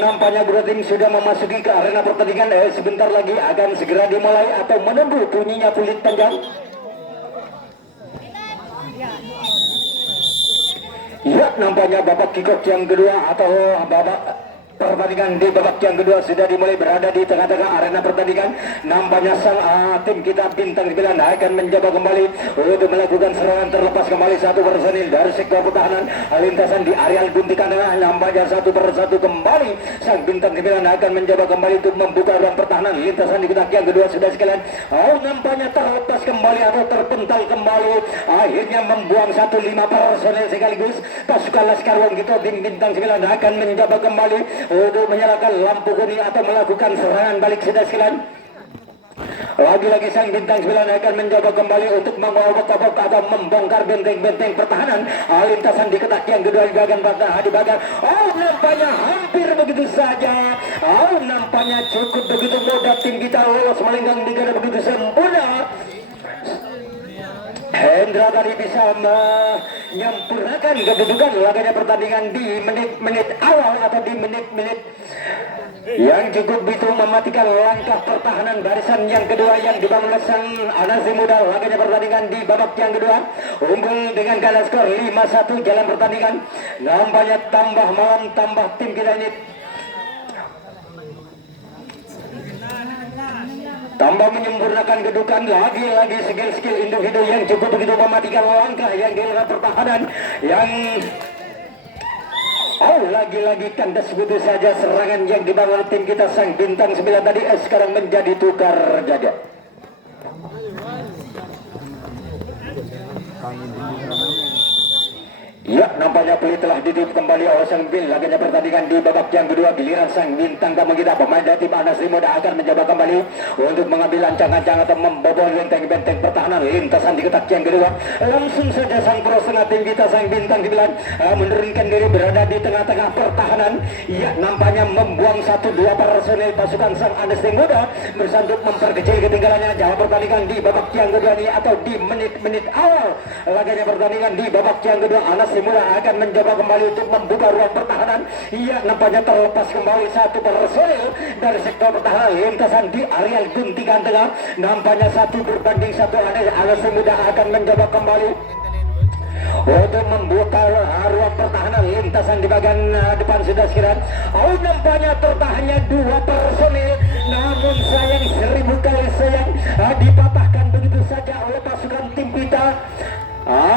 Nampaknya dua tim sudah memasuki ke arena pertandingan. Sebentar lagi akan segera dimulai atau menunggu bunyinya peluit panjang. Ya, nampaknya babak kick-off yang kedua atau babak pertandingan di babak yang kedua sudah dimulai berada di tengah-tengah arena pertandingan. Nampaknya sang tim kita bintang 9 akan mencoba kembali untuk melakukan serangan. Terlepas kembali satu personil dari sektor pertahanan lintasan di areal guntikan tengah. Nampaknya satu persatu kembali sang bintang 9 akan mencoba kembali untuk membuka ruang pertahanan lintasan di babak yang kedua sudah sekalian. Nampaknya terlepas kembali atau terpental kembali, akhirnya membuang 1-5 personil sekaligus. Pasukan Laskar Wonggito tim bintang 9 akan mencoba kembali untuk menyalakan lampu kuning atau melakukan serangan balik sudah sekalian. Lagi-lagi sang bintang 9 akan mencoba kembali untuk mengobok-obok atau membongkar benteng-benteng pertahanan lintasan diketak yang kedua di bagian bagian. Nampaknya hampir begitu saja. Nampaknya cukup begitu mudah tim kita lolos melenggang dengan begitu sempurna. Hendra tadi bisa menyempurnakan kedudukan laganya pertandingan di menit-menit awal atau di menit-menit yang cukup itu mematikan langkah pertahanan barisan yang kedua yang dibangun oleh sang Anasti Muda. Laganya pertandingan di babak yang kedua unggul dengan keadaan skor 5-1 jalan pertandingan. Nampaknya tambah malam tambah tim kita ini tambah menyempurnakan kedudukan. Lagi-lagi skill-skill individu yang cukup begitu mematikan langkah yang dilakukan pertahanan yang lagi-lagi kandas begitu saja serangan yang dibangun tim kita sang bintang 9 tadi sekarang menjadi tukar jaga. Ya, nampaknya peluit telah ditutup kembali oleh sang Bil. Laganya pertandingan di babak yang kedua giliran sang bintang tamu kita pemain dari tim Anasti Muda akan mencoba kembali untuk mengambil ancang-ancang atau membobol benteng-benteng pertahanan lintasan diketak yang kedua. Langsung saja sang pro setengah tim kita sang bintang 9 menurunkan diri berada di tengah-tengah pertahanan. Ya, nampaknya membuang 1-2 personel pasukan sang Anasti Muda bersanduk memperkecil ketinggalannya jauh pertandingan di babak yang kedua ini atau di menit-menit awal laganya pertandingan di babak yang kedua. Anasti Muda akan mencoba kembali untuk membuka ruang pertahanan. Iya, nampaknya terlepas kembali satu personil dari sektor pertahanan lintasan di areal guntingan tengah. Nampaknya 1-1 Anasti Muda akan mencoba kembali untuk membuka ruang pertahanan lintasan di bagian depan sudah sekalian. Nampaknya tertahannya 2 personil, namun sayang 1000 kali sayang dipatahkan begitu saja oleh pasukan tim kita.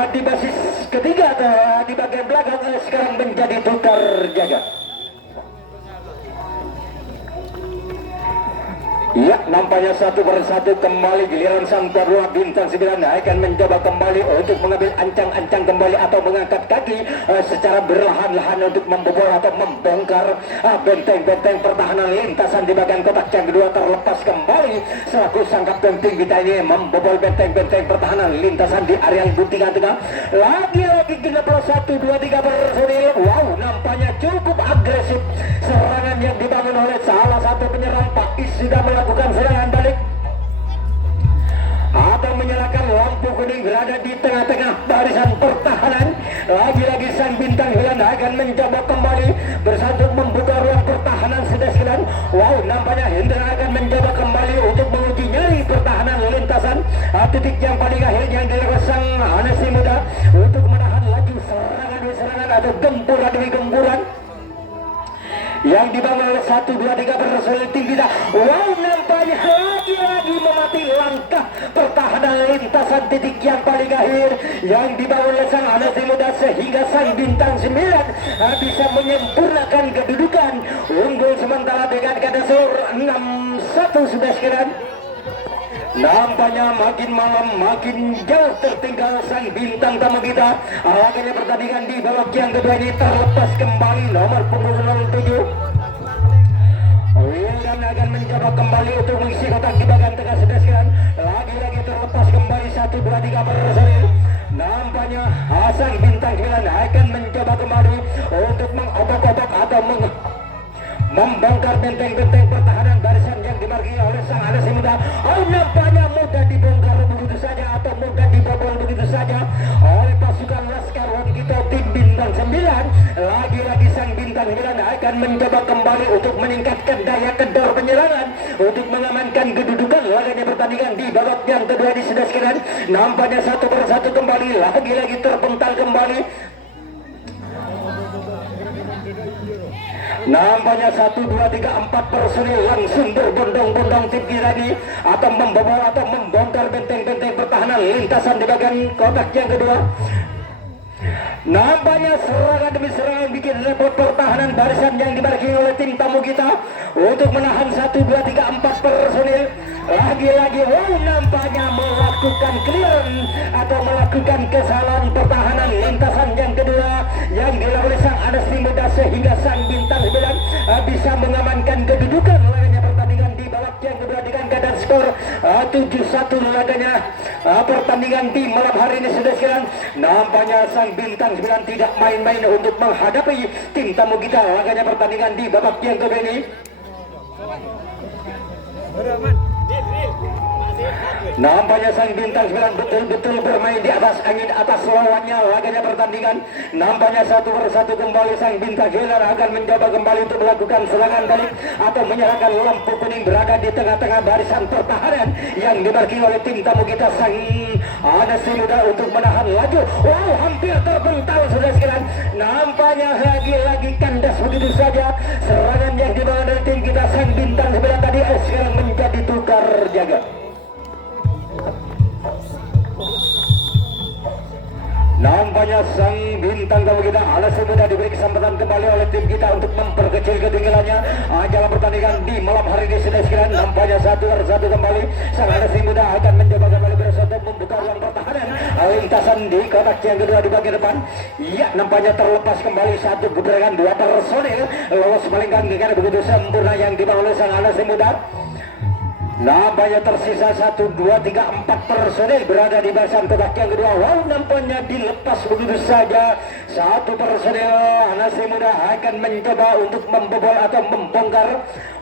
Di basis ketiga atau di bagian belakang sekarang menjadi tukar jaga. Ya, nampaknya satu persatu kembali giliran sang kedua bintang 9 akan mencoba kembali untuk mengambil ancang-ancang kembali atau mengangkat kaki secara berlahan-lahan untuk membobol atau membongkar benteng-benteng pertahanan lintasan di bagian kotak yang kedua terlepas kembali selaku sang kapten tim kita ini membobol benteng-benteng pertahanan lintasan di area guntingan tengah. Lagi-lagi 31 2-3 personil. Wow, nampaknya cukup agresif serangan yang dibangun oleh salah satu penyerang. Pak Is sudah melakukan serangan balik atau menyalakan lampu kuning berada di tengah-tengah barisan pertahanan. Lagi-lagi sang bintang Belanda akan mencoba kembali bersatu membuka ruang pertahanan sudah sekalian. Wow, nampaknya Hendra akan mencoba kembali untuk menguji nyali pertahanan lintasan. Titik yang paling akhir yang dilakukan sang Anasi Muda untuk menahan laju serangan demi serangan atau gempuran demi gempuran yang dibangun oleh 1, 2, 3 personil tim kita. Wow, nampaknya lagi-lagi memati langkah pertahanan lintasan titik yang paling akhir yang dibangun oleh sang Anasi Muda sehingga sang bintang 9 bisa menyempurnakan kedudukan unggul sementara dengan kata skor 6-1 sudah sekalian. Nampaknya makin malam makin jauh tertinggal sang bintang tamu kita. Akhirnya pertandingan di babak yang kedua ini terlepas kembali nomor punggung 07. Wildan akan mencoba kembali untuk mengisi kotak di bagian tengah sudah sekalian. Lagi-lagi terlepas kembali 1, 2, 3 personil. Nampaknya sang bintang 9 akan mencoba kembali untuk mengobok-obok atau membongkar benteng-benteng pertahanan barisan yang dimarki oleh sang Anasi Muda. Oh, nampaknya mudah dibongkar begitu saja atau mudah dibobol begitu saja oleh pasukan Laskar Wankito tim bintang 9. Lagi-lagi sang bintang 9 akan mencoba kembali untuk meningkatkan daya kendor penyerangan untuk mengamankan kedudukan laganya pertandingan di babak yang kedua di sudah sekalian. Nampaknya satu persatu kembali lagi-lagi terpental kembali. Nampaknya 1, 2, 3, 4 personil langsung berbondong-bondong tim kita ini atau membobol atau membongkar benteng-benteng pertahanan lintasan di bagian kotak yang kedua. Nampaknya serangan demi serangan bikin repot pertahanan barisan yang dimarking oleh tim tamu kita untuk menahan 1, 2, 3, 4 personil. Lagi-lagi wow, nampaknya melakukan clearance atau melakukan kesalahan pertahanan lintasan yang kedua yang dilakukan oleh sang Anasi Muda sehingga sang bintang 9 bisa mengamankan kedudukan laganya pertandingan di babak yang kedua dengan keadaan skor 7-1 laganya pertandingan di malam hari ini sudah sekalian. Nampaknya sang bintang 9 tidak main-main untuk menghadapi tim tamu kita laganya pertandingan di babak yang kedua ini. Nampaknya sang bintang 9 betul-betul bermain di atas angin atas lawannya laganya pertandingan. Nampaknya satu persatu kembali sang bintang 9 akan mencoba kembali untuk melakukan serangan balik atau menyerahkan lampu kuning berada di tengah-tengah barisan pertahanan yang dimarking oleh tim tamu kita sang Anasi Muda untuk menahan laju. Wow, hampir terpental sudah sekalian. Nampaknya lagi-lagi kandas begitu saja serangan yang dibangun oleh tim kita sang bintang 9 tadi sekarang menjadi tukar jaga. Nampaknya sang bintang tamu kita Anasi Muda diberi kesempatan kembali oleh tim kita untuk memperkecil ketinggalannya dalam pertandingan di malam hari ini sudah sekalian. Nampaknya 1-1 kembali sang Anasi Muda akan mencoba kembali bersatu membuka ruang pertahanan lintasan di kotak yang kedua di bagian depan. Ya, nampaknya terlepas kembali satu gebrakan 2 personil lolos melenggang dengan begitu sempurna yang dibangun oleh sang Anasi Muda. Nampaknya tersisa 1, 2, 3, 4 personil berada di barisan kotak yang kedua. Wow, nampaknya dilepas begitu saja satu personil Anasi Muda akan mencoba untuk membobol atau membongkar.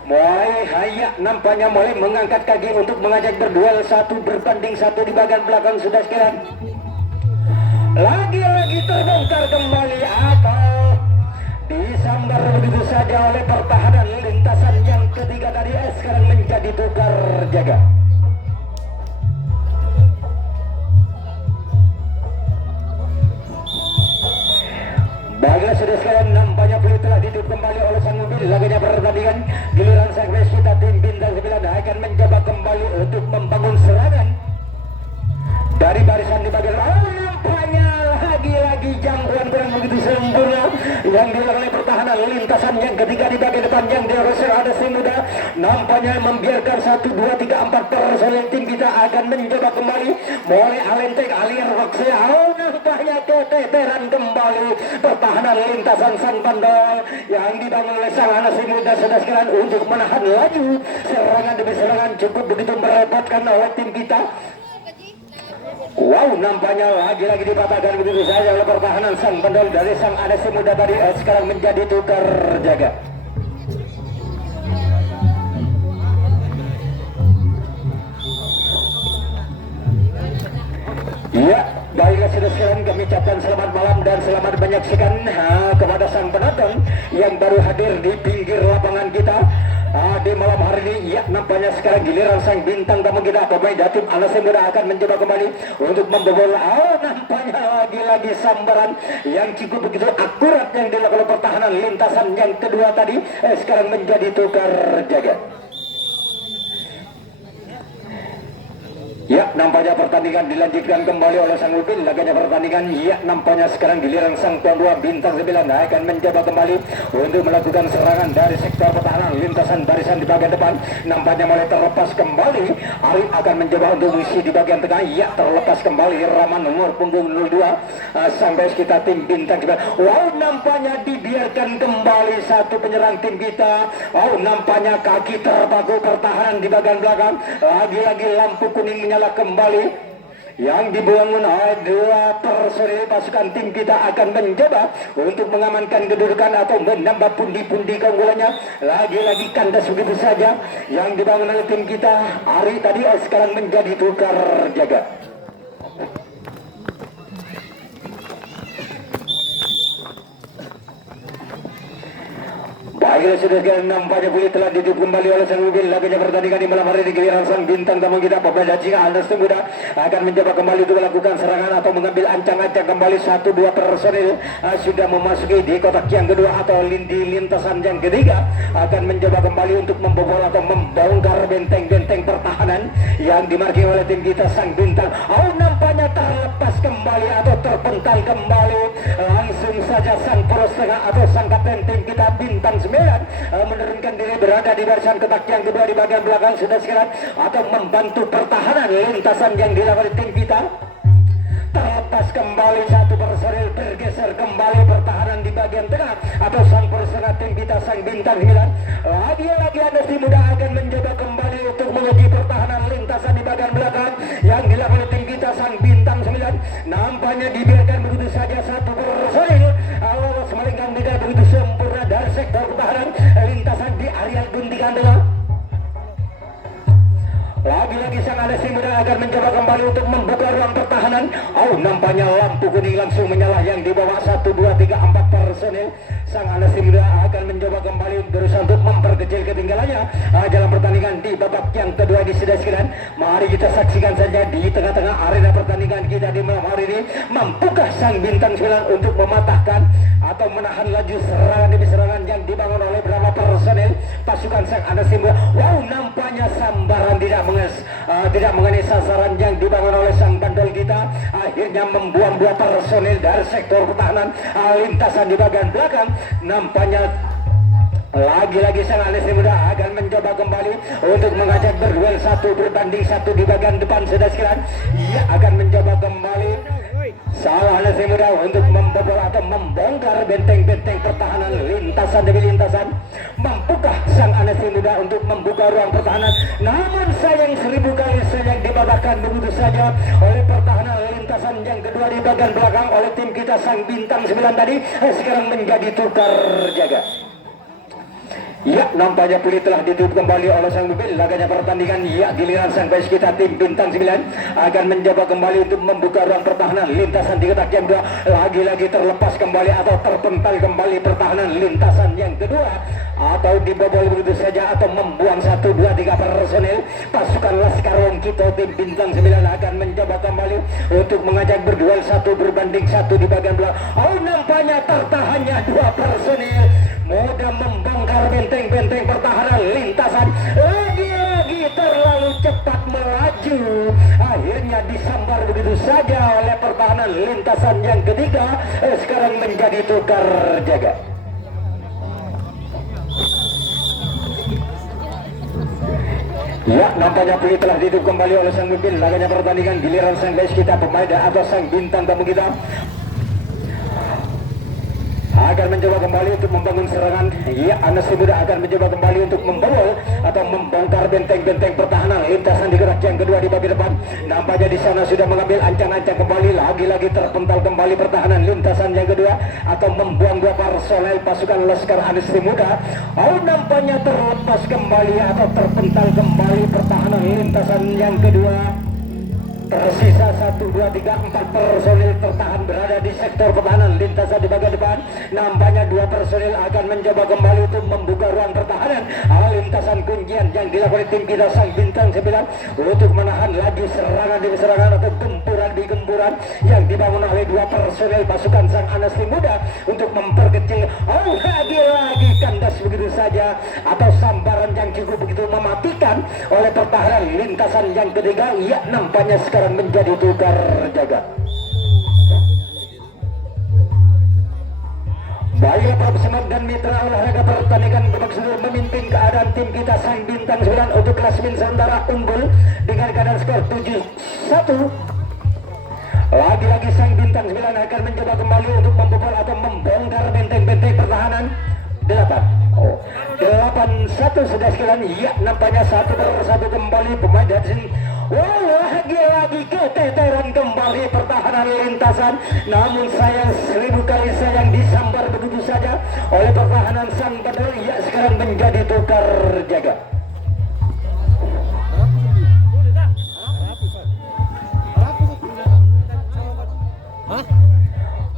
Mulai hayak nampaknya mulai mengangkat kaki untuk mengajak berduel 1 berbanding 1 di bagian belakang sudah sekalian. Lagi-lagi terbongkar kembali atau disambar begitu saja oleh pertahanan lintasan yang ketiga tadi sekarang menjadi tukar jaga. Baiklah sudah sekalian, nampaknya peluit telah ditutup kembali oleh sang mobil laganya pertandingan. Giliran sang kita tim bintang 9 akan mencoba kembali untuk membangun serangan dari barisan di bagian nampaknya lagi-lagi jangkauan kurang begitu sempurna yang dilakukan oleh pertahanan lintasan yang ketiga di bagian depan yang diorosir ada si muda nampaknya membiarkan 1, 2, 3, 4 personel tim kita akan mencoba kembali mulai alentek aliar wakse nampaknya keteteran kembali pertahanan lintasan sang pandol yang dibangun oleh sang anak si muda sudah sekalian untuk menahan laju serangan demi serangan cukup begitu merepotkan oleh tim kita. Wow, nampaknya lagi-lagi dipatahkan begitu saja oleh pertahanan sang pendol dari sang ada si muda tadi sekarang menjadi tukar jaga. Ya, baiklah sudah sekalian kami ucapkan selamat malam dan selamat menyaksikan kepada sang penonton yang baru hadir di pinggir lapangan kita. Di malam hari ini, ya nampaknya sekarang giliran sang bintang tamu kita pemain Datim Anas Muda akan mencoba kembali untuk membobol. Nampaknya lagi-lagi sambaran yang cukup begitu akurat yang dilakukan oleh pertahanan lintasan yang kedua tadi sekarang menjadi tukar jaga. Ya, nampaknya pertandingan dilanjutkan kembali oleh sang Upin. Laganya pertandingan, ya nampaknya sekarang giliran sang tuan rumah bintang 9 akan mencoba kembali untuk melakukan serangan dari sektor pertahanan lintasan barisan di bagian depan. Nampaknya mulai terlepas kembali. Ari akan mencoba untuk mengisi di bagian tengah. Ya, terlepas kembali Rahman nomor punggung 02 sampai sekitar tim bintang 9. Wow, nampaknya dibiarkan kembali satu penyerang tim kita. Wow, nampaknya kaki terpaku pertahanan di bagian belakang. Lagi-lagi lampu kuning menyala kembali yang dibangun oleh 2 personil pasukan tim kita akan mencoba untuk mengamankan kedudukan atau menambah pundi-pundi keunggulannya. Lagi-lagi kandas begitu saja yang dibangun oleh tim kita. Ari tadi sekarang menjadi tukar jaga. Baiklah sudah sekalian nampaknya boleh telah ditutup kembali oleh sang mobil. Laganya pertandingan di malam hari ini giliran sang bintang tamu kita pemain Jika Anas Muda akan mencoba kembali untuk melakukan serangan atau mengambil ancang-ancang kembali 1-2 personil sudah memasuki di kotak yang kedua atau di lintasan yang ketiga akan mencoba kembali untuk membobol atau membongkar benteng-benteng pertahanan yang dimarking oleh tim kita sang bintang. Nampaknya terlepas kembali atau terpental kembali langsung saja sang poros tengah atau sang kapten tim kita bintang 9 menurunkan diri berada di barisan kotak yang kedua di bagian belakang sudah sekalian atau membantu pertahanan lintasan yang dilakukan tim kita. Terlepas kembali satu personil bergeser kembali pertahanan di bagian tengah atau sang personil tim kita sang bintang 9. Lagi-lagi Anas Muda akan mencoba kembali untuk menguji pertahanan lintasan di bagian belakang yang dilakukan tim kita sang bintang 9. Nampaknya dibiarkan begitu saja satu personil awas melenggang tidak begitu sempurna dari sektor pertahanan lintasan di area guntingan tengah. Lagi-lagi sang Anas Muda akan mencoba kembali untuk membuka ruang pertahanan. Nampaknya lampu kuning langsung menyala yang di bawah 1, 2, 3, 4 personil. Sang Anas Muda akan mencoba kembali berusaha untuk memperkecil ketinggalannya dalam pertandingan di babak yang kedua di sudah sekalian. Mari kita saksikan saja di tengah-tengah arena pertandingan kita di malam hari ini. Mampukah sang bintang 9 untuk mematahkan atau menahan laju serangan demi serangan yang dibangun oleh beberapa personil pasukan sang Anas Muda. Wow, nampaknya sambaran tidak mengenai sasaran yang dibangun oleh sang bandol kita, akhirnya membuang 2 personil dari sektor pertahanan lintasan di bagian belakang. Nampaknya lagi-lagi sang Anas Muda akan mencoba kembali untuk mengajak berduel 1 berbanding 1 di bagian depan sudah sekalian. Ia akan mencoba kembali sang Anas Muda untuk membobol atau membongkar benteng-benteng pertahanan lintasan demi lintasan. Mampukah sang Anas Muda untuk membuka ruang pertahanan? Namun sayang 1000 kali sayang dibabakkan begitu saja oleh pertahanan lintasan yang kedua di bagian belakang oleh tim kita sang bintang 9 tadi sekarang menjadi tukar jaga. Ya, nampaknya pulih telah ditutup kembali oleh sang mobil. Laganya pertandingan, ya giliran sang base kita tim bintang 9 akan mencoba kembali untuk membuka ruang pertahanan lintasan di kotak yang kedua. Lagi-lagi terlepas kembali atau terpental kembali pertahanan lintasan yang kedua atau dibobol begitu saja atau membuang 1, 2, 3 personil pasukan Laskar Wong Kito tim bintang 9 akan mencoba kembali untuk mengajak berduel 1 berbanding 1 di bagian belakang. Nampaknya tertahannya 2 personil mudah membongkar benteng-benteng pertahanan lintasan. Lagi-lagi terlalu cepat melaju, akhirnya disambar begitu saja oleh pertahanan pertahanan lintasan yang ketiga sekarang menjadi tukar jaga. Ya, nampaknya pilih telah ditutup kembali oleh sang pemimpin laganya pertandingan. Giliran sang guys kita pemain atau sang bintang tamu kita akan mencoba kembali untuk membangun serangan. Ya, Anas Muda akan mencoba kembali untuk membobol atau membongkar benteng-benteng pertahanan lintasan di gerak yang kedua di bagian depan. Nampaknya di sana sudah mengambil ancang-ancang kembali, lagi-lagi terpental kembali pertahanan lintasan yang kedua atau membuang dua personel pasukan Laskar Anas Muda. Oh, nampaknya terlepas kembali atau terpental kembali pertahanan lintasan yang kedua. Tersisa 1, 2, 3, 4 personil tertahan berada di sektor pertahanan lintasan di bagian depan. Nampaknya 2 personil akan mencoba kembali untuk membuka ruang pertahanan lintasan kuncian yang dilakukan tim kita sang bintang 9 untuk menahan lagi serangan demi serangan atau gempuran di gempuran yang dibangun oleh 2 personil pasukan sang Anas Muda untuk memperkecil. Oh, lagi-lagi kandas begitu saja atau sambaran yang cukup begitu mematikan oleh pertahanan lintasan yang ketiga. Ya, nampaknya sekarang menjadi tukar jaga. Baiklah para pesemak dan mitra olahraga pertandingan babak kedua memimpin keadaan tim kita sang bintang 9 untuk klasemen sementara unggul dengan keadaan skor 7-1. Lagi-lagi sang bintang 9 akan mencoba kembali untuk membobol atau membongkar benteng-benteng pertahanan 8-1 sudah sekalian. Ya, nampaknya 1-1 kembali pemain dari sini. Oh, lagi-lagi keteteran kembali pertahanan lintasan. Namun sayang, 1000 kali sayang disambar begitu saja oleh pertahanan sang Badar. Ya, sekarang menjadi tukar jaga.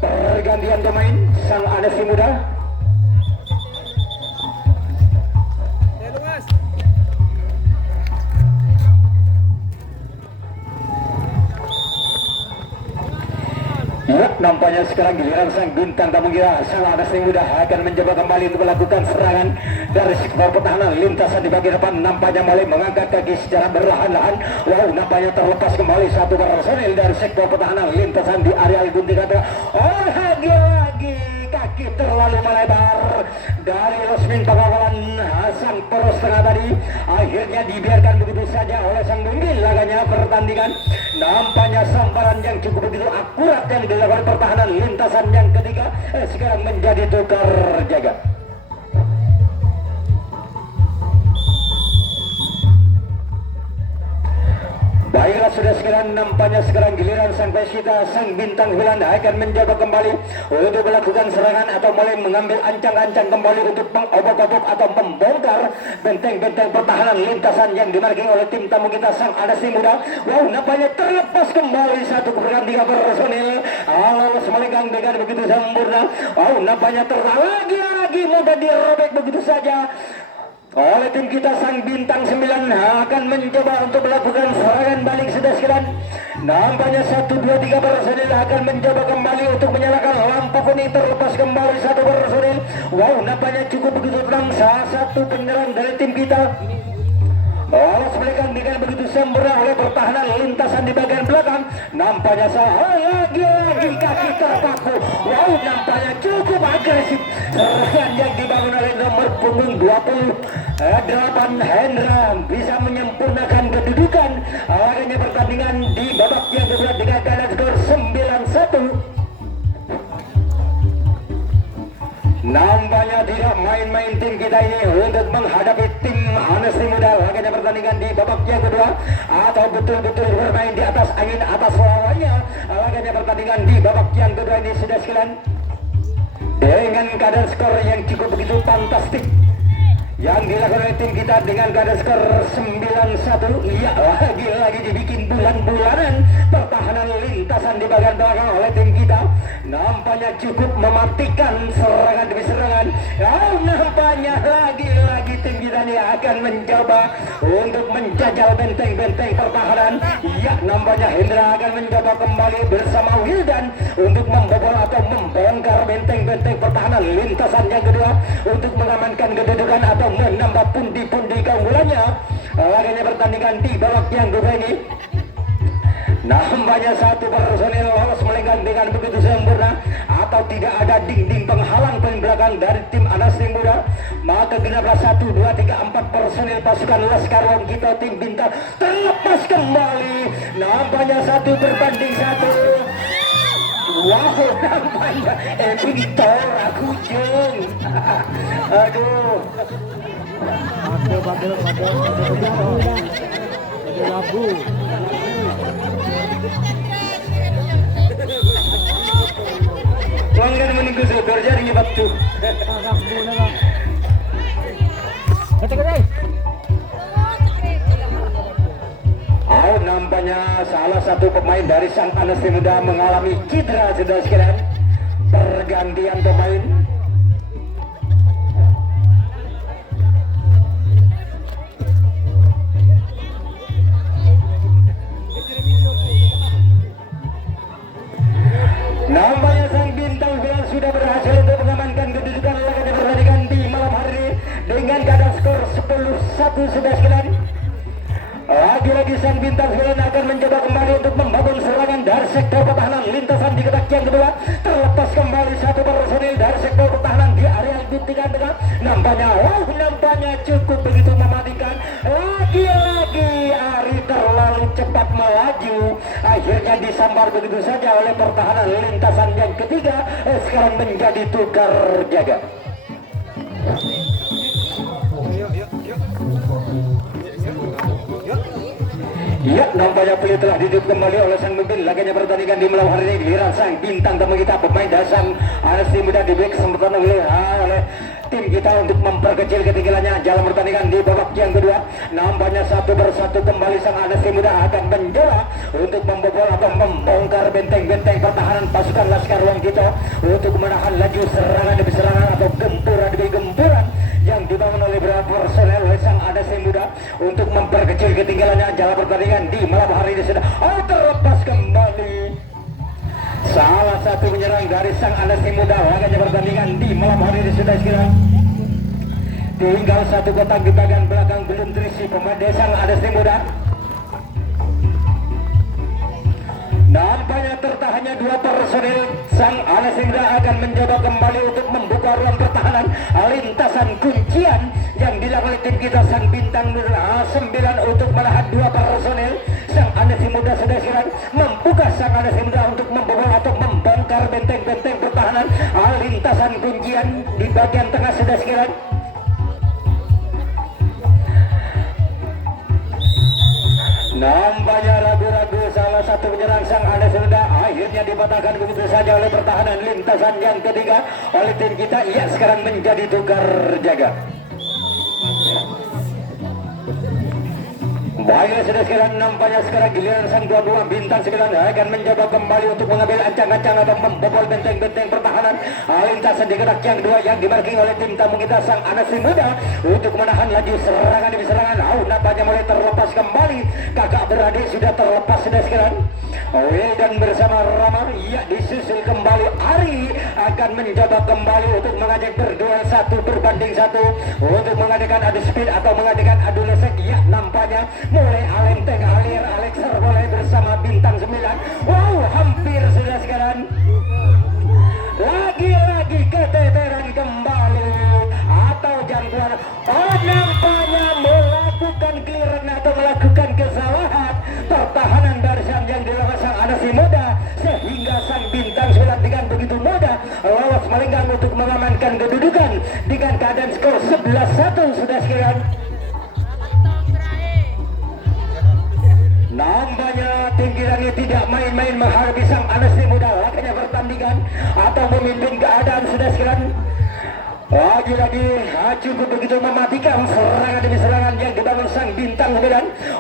Pergantian pemain sang Anas Muda. Ya, nampaknya sekarang giliran sang bintang tamu kita sang Anas Muda akan mencoba kembali untuk melakukan serangan dari sektor pertahanan lintasan di bagian depan. Nampaknya mulai mengangkat kaki secara berlahan-lahan. Wow, nampaknya terlepas kembali 1 personil dari sektor pertahanan lintasan di area gunting kata. Oh, lagi-lagi kaki terlalu melebar dari Rosmin Pagawalan Hasan poros tengah tadi akhirnya dibiarkan begitu saja oleh sang pemimpin laganya pertandingan. Nampaknya sambaran yang cukup begitu akurat yang dilakukan pertahanan lintasan yang ketiga sekarang menjadi tukar jaga. Baiklah sudah sekarang nampaknya sekarang giliran sang pesita sang bintang 9 akan mencoba kembali untuk melakukan serangan atau mulai mengambil ancang-ancang kembali untuk mengobok-obok atau membongkar benteng-benteng pertahanan lintasan yang dimarking oleh tim tamu kita sang Anas Muda. Wow, nampaknya terlepas kembali 1 pergantian personil lalu melenggang dengan begitu sempurna. Wow, nampaknya lagi mudah dirobek begitu saja oleh tim kita sang bintang 9 akan mencoba untuk melakukan serangan balik sudah sekalian. Nampaknya 1, 2, 3 personil akan mencoba kembali untuk menyalakan lampu kuning terlepas kembali 1 personil. Wow, nampaknya cukup begitu tenang salah satu penyerang dari tim kita. Lolos mereka dengan begitu sempurna oleh pertahanan lintasan di bagian belakang. Nampaknya lagi kaki terpaku. Wow, nampaknya cukup agresif serangan yang dibangun oleh nomor punggung 28 Hendra bisa menyempurnakan kedudukan awalnya pertandingan di babak yang kedua dengan keadaan skor 9-1. Nampaknya tidak main-main tim kita ini untuk menghadapi tim Anas Muda laganya pertandingan di babak yang kedua atau betul-betul bermain di atas angin atas lawannya laganya pertandingan di babak yang kedua ini sudah sekalian dengan keadaan skor yang cukup begitu fantastik yang dilakukan oleh tim kita dengan keadaan skor 9-1. Iya, lagi-lagi dibikin bulan-bulanan pertahanan lintasan di bagian belakang oleh tim kita. Nampaknya cukup mematikan serangan demi serangan. Nampaknya lagi-lagi tim kita ini akan mencoba untuk menjajal benteng-benteng pertahanan. Iya, nampaknya Hendra akan mencoba kembali bersama Wildan untuk membobol atau membongkar benteng-benteng pertahanan lintasan yang kedua untuk mengamankan kedudukan atau menambah pundi-pundi keunggulannya laganya pertandingan di babak yang kedua ini. Nampaknya 1 personil lolos melenggang ada dinding penghalang paling belakang dari tim Anasri Muda. Maka genaplah 1, 2, 3, 4 personil pasukan Laskar Wongkito tim Bintang terlepas kembali. Nampaknya 1 berbanding 1. Wow, nampaknya Victor aku jeng. Aduh. Labu. Pelanggan menunggu sopir jaring waktu. Oh, nampaknya salah satu pemain dari sang Anasri Muda mengalami cedera sudah sekalian. Pergantian pemain. Nampaknya sang bintang bilang sudah berhasil untuk mengamankan kedudukan laga pertandingan di malam hari ini dengan keadaan skor 10-1 sudah sekalian. Lagi-lagi sang bintang sembilan akan mencoba kembali untuk membangun serangan dari sektor pertahanan lintasan di kotak yang kedua. Terlepas kembali 1 personil dari sektor pertahanan di area guntingan tengah. Nampaknya cukup begitu mematikan. Lagi-lagi Ari terlalu cepat melaju. Akhirnya disambar begitu saja oleh pertahanan lintasan yang ketiga. Sekarang menjadi tukar jaga. Ya, nampaknya pilih telah ditutup kembali oleh sang pemimpin. Laganya pertandingan di malam hari ini giliran sang bintang tamu kita pemain dasar Anasri Muda diberi kesempatan oleh tim kita untuk memperkecil ketinggalannya jalan pertandingan di babak yang kedua. Nampaknya 1 persatu kembali sang Anasri Muda akan mencoba untuk membobol atau membongkar benteng-benteng pertahanan pasukan Laskar Wongkito untuk menahan laju serangan demi serangan atau gempuran demi gempuran yang dibangun oleh beberapa personel oleh sang Anasri Muda untuk memperkecil ketinggalannya jalan pertandingan di malam hari ini sudah terlepas kembali. Salah satu penyerang dari sang Anasri Muda laganya pertandingan di malam hari ini sudah sekiranya tinggal 1 kotak di bagian belakang belum terisi pemain dari sang Anasri Muda. Nampaknya tertahannya 2 personil sang Anasri Muda akan mencoba kembali untuk membuka ruang pertahanan lintasan kuncian yang dilakukan oleh tim kita sang bintang 9 untuk menahan 2 personil sang Anasri Muda sudah sekarang membuka sang Anasri Muda untuk membobol atau membongkar benteng-benteng pertahanan lintasan kuncian di bagian tengah sudah sekarang. Nampaknya ragu-ragu salah satu penyerang sang Anasri Muda akhirnya dipatahkan begitu saja oleh pertahanan lintasan yang ketiga oleh tim kita. Ia sekarang menjadi tukar jaga. Baiklah sudah sekalian, nampaknya sekarang giliran sang dua bintang 9 akan mencoba kembali untuk mengambil ancang-ancang atau membobol benteng-benteng pertahanan lintasan di kotak yang 2 yang dimarking oleh tim tamu kita sang Anasri Muda untuk menahan laju serangan demi serangan. Nampaknya mulai terlepas kembali, kakak beradik sudah terlepas sudah sekalian. Dan bersama Rama, ya disusul kembali Ari akan mencoba kembali untuk mengajak berduel 1 berbanding 1 untuk mengadakan adu speed atau mengadakan adu lesek. Ya nampaknya mulai alenteng alir Alexer mulai bersama bintang 9. Wow, hampir sudah sekarang. Lagi-lagi keteteran kembali atau jangkauan. Nampaknya melakukan clearance atau melakukan kesalahan pertahanan dari sang yang dilakukan sang Anasri Muda sehingga sang bintang 9 dengan begitu mudah lolos melenggang untuk mengamankan kedudukan dengan keadaan skor 11-1 sudah sekian. Nampaknya tim kita ini tidak main-main menghadapi sang Anasri Muda laganya pertandingan atau memimpin keadaan sudah sekian. Lagi-lagi cukup begitu mematikan serangan demi serangan yang dibangun sang bintang 9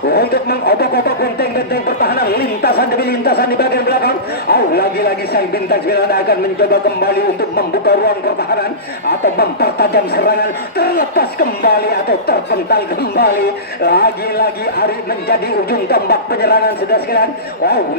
untuk mengobok-obok benteng-benteng pertahanan lintasan demi lintasan di bagian belakang. Lagi-lagi sang bintang 9 akan mencoba kembali untuk membuka ruang pertahanan atau mempertajam serangan, terlepas kembali atau terpental kembali. Lagi-lagi Ari menjadi ujung tombak penyerangan sudah sekalian.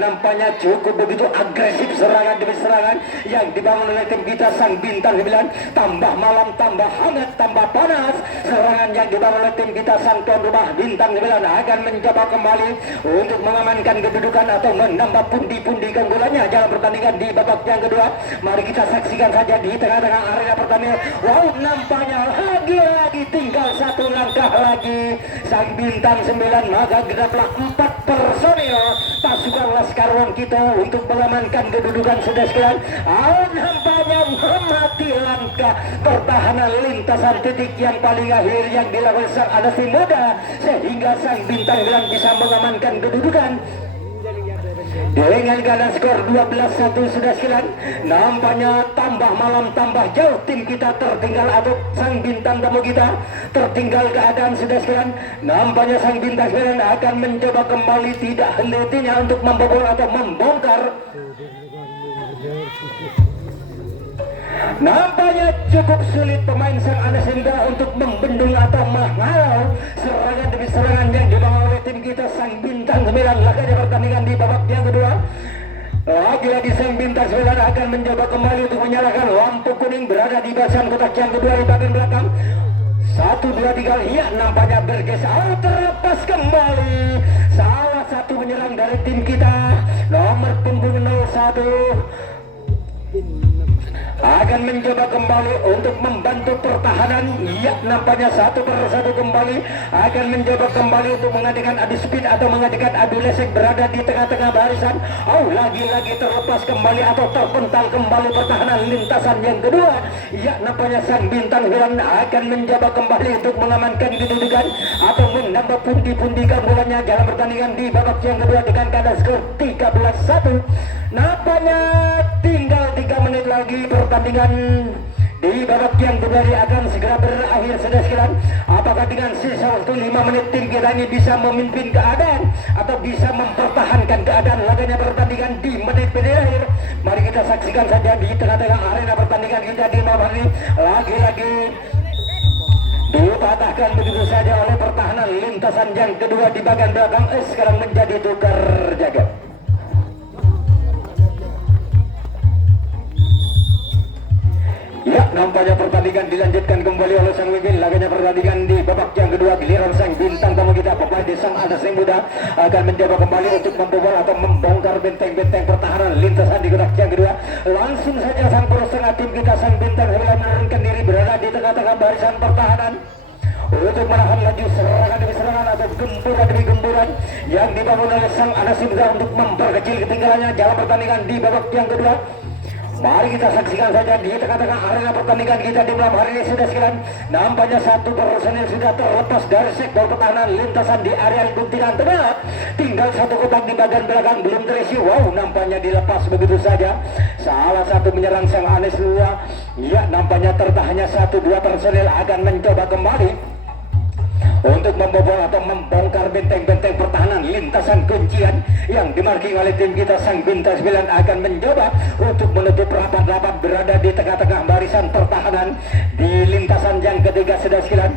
Nampaknya cukup begitu agresif serangan demi serangan yang dibangun oleh tim kita sang bintang 9. Tambah malam, tambah hangat, tambah panas serangan yang dibangun oleh tim kita sang tuan rumah bintang bintang 9 akan mencoba kembali untuk mengamankan kedudukan atau menambah pundi-pundi keunggulannya dalam pertandingan di babak yang kedua. Mari kita saksikan saja di tengah-tengah arena pertandingan. Wow, nampaknya lagi-lagi tinggal satu langkah lagi sang bintang 9, maka genaplah 4 personil pasukan Laskar Wong Kito untuk mengamankan kedudukan sudah sekalian. Nampaknya memati langkah pertahanan lintasan titik yang paling akhir yang dilakukan sang Anasi Muda sehingga sang bintang 9 bisa mengamankan kedudukan dengan keadaan skor 12-1 sudah sekalian. Nampaknya tambah malam tambah jauh tim kita tertinggal atau sang bintang tamu kita tertinggal keadaan sudah sekalian. Nampaknya sang bintang 9 akan mencoba kembali, tidak henti-hentinya untuk membobol atau membongkar. Nampaknya cukup sulit pemain sang Anas Indra untuk membendung atau menghalau serangan demi serangan yang dibangun oleh tim kita sang bintang 9. Laganya pertandingan di babak yang kedua. Lagi-lagi sang bintang 9 akan mencoba kembali untuk menyalakan lampu kuning berada di barisan kotak yang kedua di bagian belakang. 1, 2, 3, iya nampaknya bergeser, terlepas kembali salah satu penyerang dari tim kita nomor punggung 01 akan mencoba kembali untuk membantu pertahanan. Ya, nampaknya 1 per 1 kembali akan mencoba kembali untuk mengadakan adu speed atau mengadakan adu lesek berada di tengah-tengah barisan. Lagi-lagi terlepas kembali atau terpental kembali pertahanan lintasan yang kedua. Ya, nampaknya sang bintang 9 akan mencoba kembali untuk mengamankan kedudukan atau menambah pundi-pundi keunggulannya dalam pertandingan di babak yang kedua dengan keadaan skor 13-1. Nampaknya tinggal 3 menit lagi pertandingan di babak yang kedua akan segera berakhir sudah sekalian. Apakah dengan sisa waktu 5 menit tim kita ini bisa memimpin keadaan atau bisa mempertahankan keadaan laganya pertandingan di menit-menit akhir? Mari kita saksikan saja di tengah-tengah arena pertandingan kita di malam hari. Lagi-lagi dipatahkan begitu saja oleh pertahanan lintasan yang kedua di bagian belakang. Sekarang menjadi tukar jaga. Ya, nampaknya pertandingan dilanjutkan kembali oleh sang pemimpin. Laganya pertandingan di babak yang kedua, giliran sang bintang tamu kita pemain di sang Anas yang muda akan mencoba kembali untuk membobol atau membongkar benteng-benteng pertahanan lintasan di kotak yang kedua. Langsung saja sang poros tengah tim kita sang bintang menurunkan diri berada di tengah-tengah barisan pertahanan untuk menahan laju serangan demi serangan atau gempuran demi gempuran yang dibangun oleh sang Anas yang muda untuk memperkecil ketinggalannya dalam pertandingan di babak yang kedua. Mari kita saksikan saja di tengah-tengah arena pertandingan kita di malam hari ini sudah sekalian. Nampaknya 1 personil sudah terlepas dari sektor pertahanan lintasan di area guntingan tengah. Tinggal 1 kotak di bagian belakang belum terisi. Wow, nampaknya dilepas begitu saja. Salah satu menyerang sang Anes Lua. Ya, nampaknya tertahannya 1-2 personil akan mencoba kembali untuk membobol atau membongkar benteng-benteng pertahanan lintasan kuncian yang dimarking oleh tim kita. Sang bintang 9 akan mencoba untuk menutup rapat-rapat berada di tengah-tengah barisan pertahanan di lintasan yang ketiga sudah sekalian.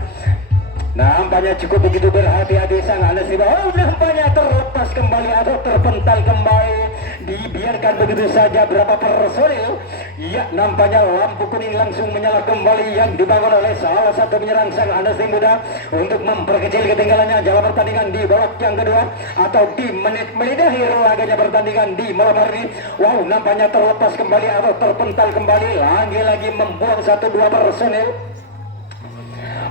Nampaknya cukup begitu berhati-hati sang Anas. Nampaknya terlepas kembali atau terpental kembali, dibiarkan begitu saja berapa personil. Ya, nampaknya lampu kuning langsung menyala kembali yang dibangun oleh salah satu penyerang sang Anas muda untuk memperkecil ketinggalannya dalam pertandingan di babak yang kedua atau di menit-menit akhir laganya pertandingan di malam hari ini. Wow, nampaknya terlepas kembali atau terpental kembali, lagi-lagi membuang 1-2 personil.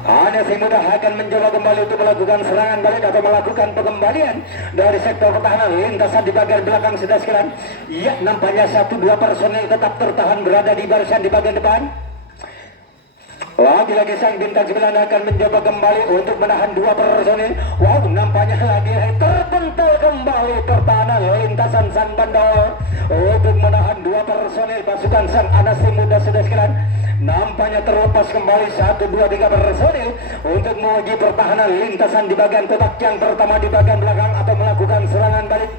Anas muda akan mencoba kembali untuk melakukan serangan balik atau melakukan pengembalian dari sektor pertahanan lintasan di bagian belakang sudah sekalian. Ya, nampaknya 1-2 personil tetap tertahan berada di barisan di bagian depan. Lagi-lagi sang bintang 9 akan mencoba kembali untuk menahan 2 personil. Wow, nampaknya lagi terpental kembali pertahanan lintasan sang Bandol untuk menahan 2 personil pasukan sang Anas muda sudah sekalian. Nampaknya terlepas kembali 1-2-3 personil untuk menguji pertahanan lintasan di bagian kotak yang pertama di bagian belakang atau melakukan serangan balik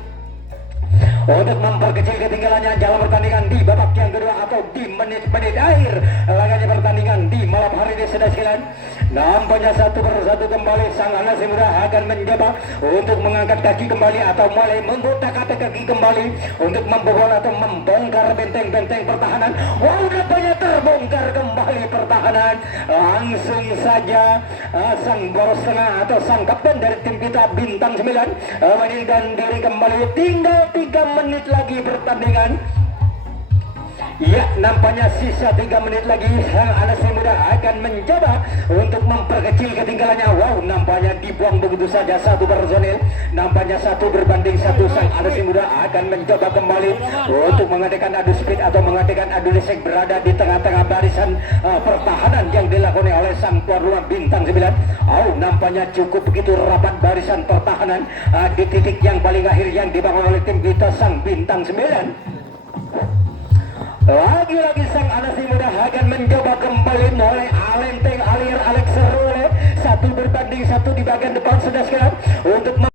untuk memperkecil ketinggalannya dalam pertandingan di babak yang kedua atau di menit-menit akhir laganya pertandingan pertandingan di malam hari ini sudah sekalian. Nampaknya 1-1 kembali sang anak si muda akan mencoba untuk mengangkat kaki kembali atau mulai menggotak-atik kaki kembali untuk membobol atau membongkar benteng-benteng pertahanan. Wow, nampaknya terbongkar kembali pertahanan. Langsung saja sang boros tengah atau sang kapten dari tim kita Bintang 9 meninggalkan diri kembali. Tinggal 3 menit lagi pertandingan. Ya, nampaknya sisa 3 menit lagi sang anak si muda akan mencoba untuk memperkecil ketinggalannya. Wow, nampaknya dibuang begitu saja 1 personil. Nampaknya 1 berbanding 1 sang anak si muda akan mencoba kembali untuk mengadakan adu speed atau mengadakan adu lesek berada di tengah-tengah barisan pertahanan yang dilakukan oleh sang tuan rumah Bintang 9. Oh, nampaknya cukup begitu rapat barisan pertahanan di titik yang paling akhir yang dibangun oleh tim kita sang Bintang 9. Lagi-lagi sang anak si muda akan mencoba kembali mulai alenteng alir Alex Serole 1 berbanding 1 di bagian depan sudah sekarang untuk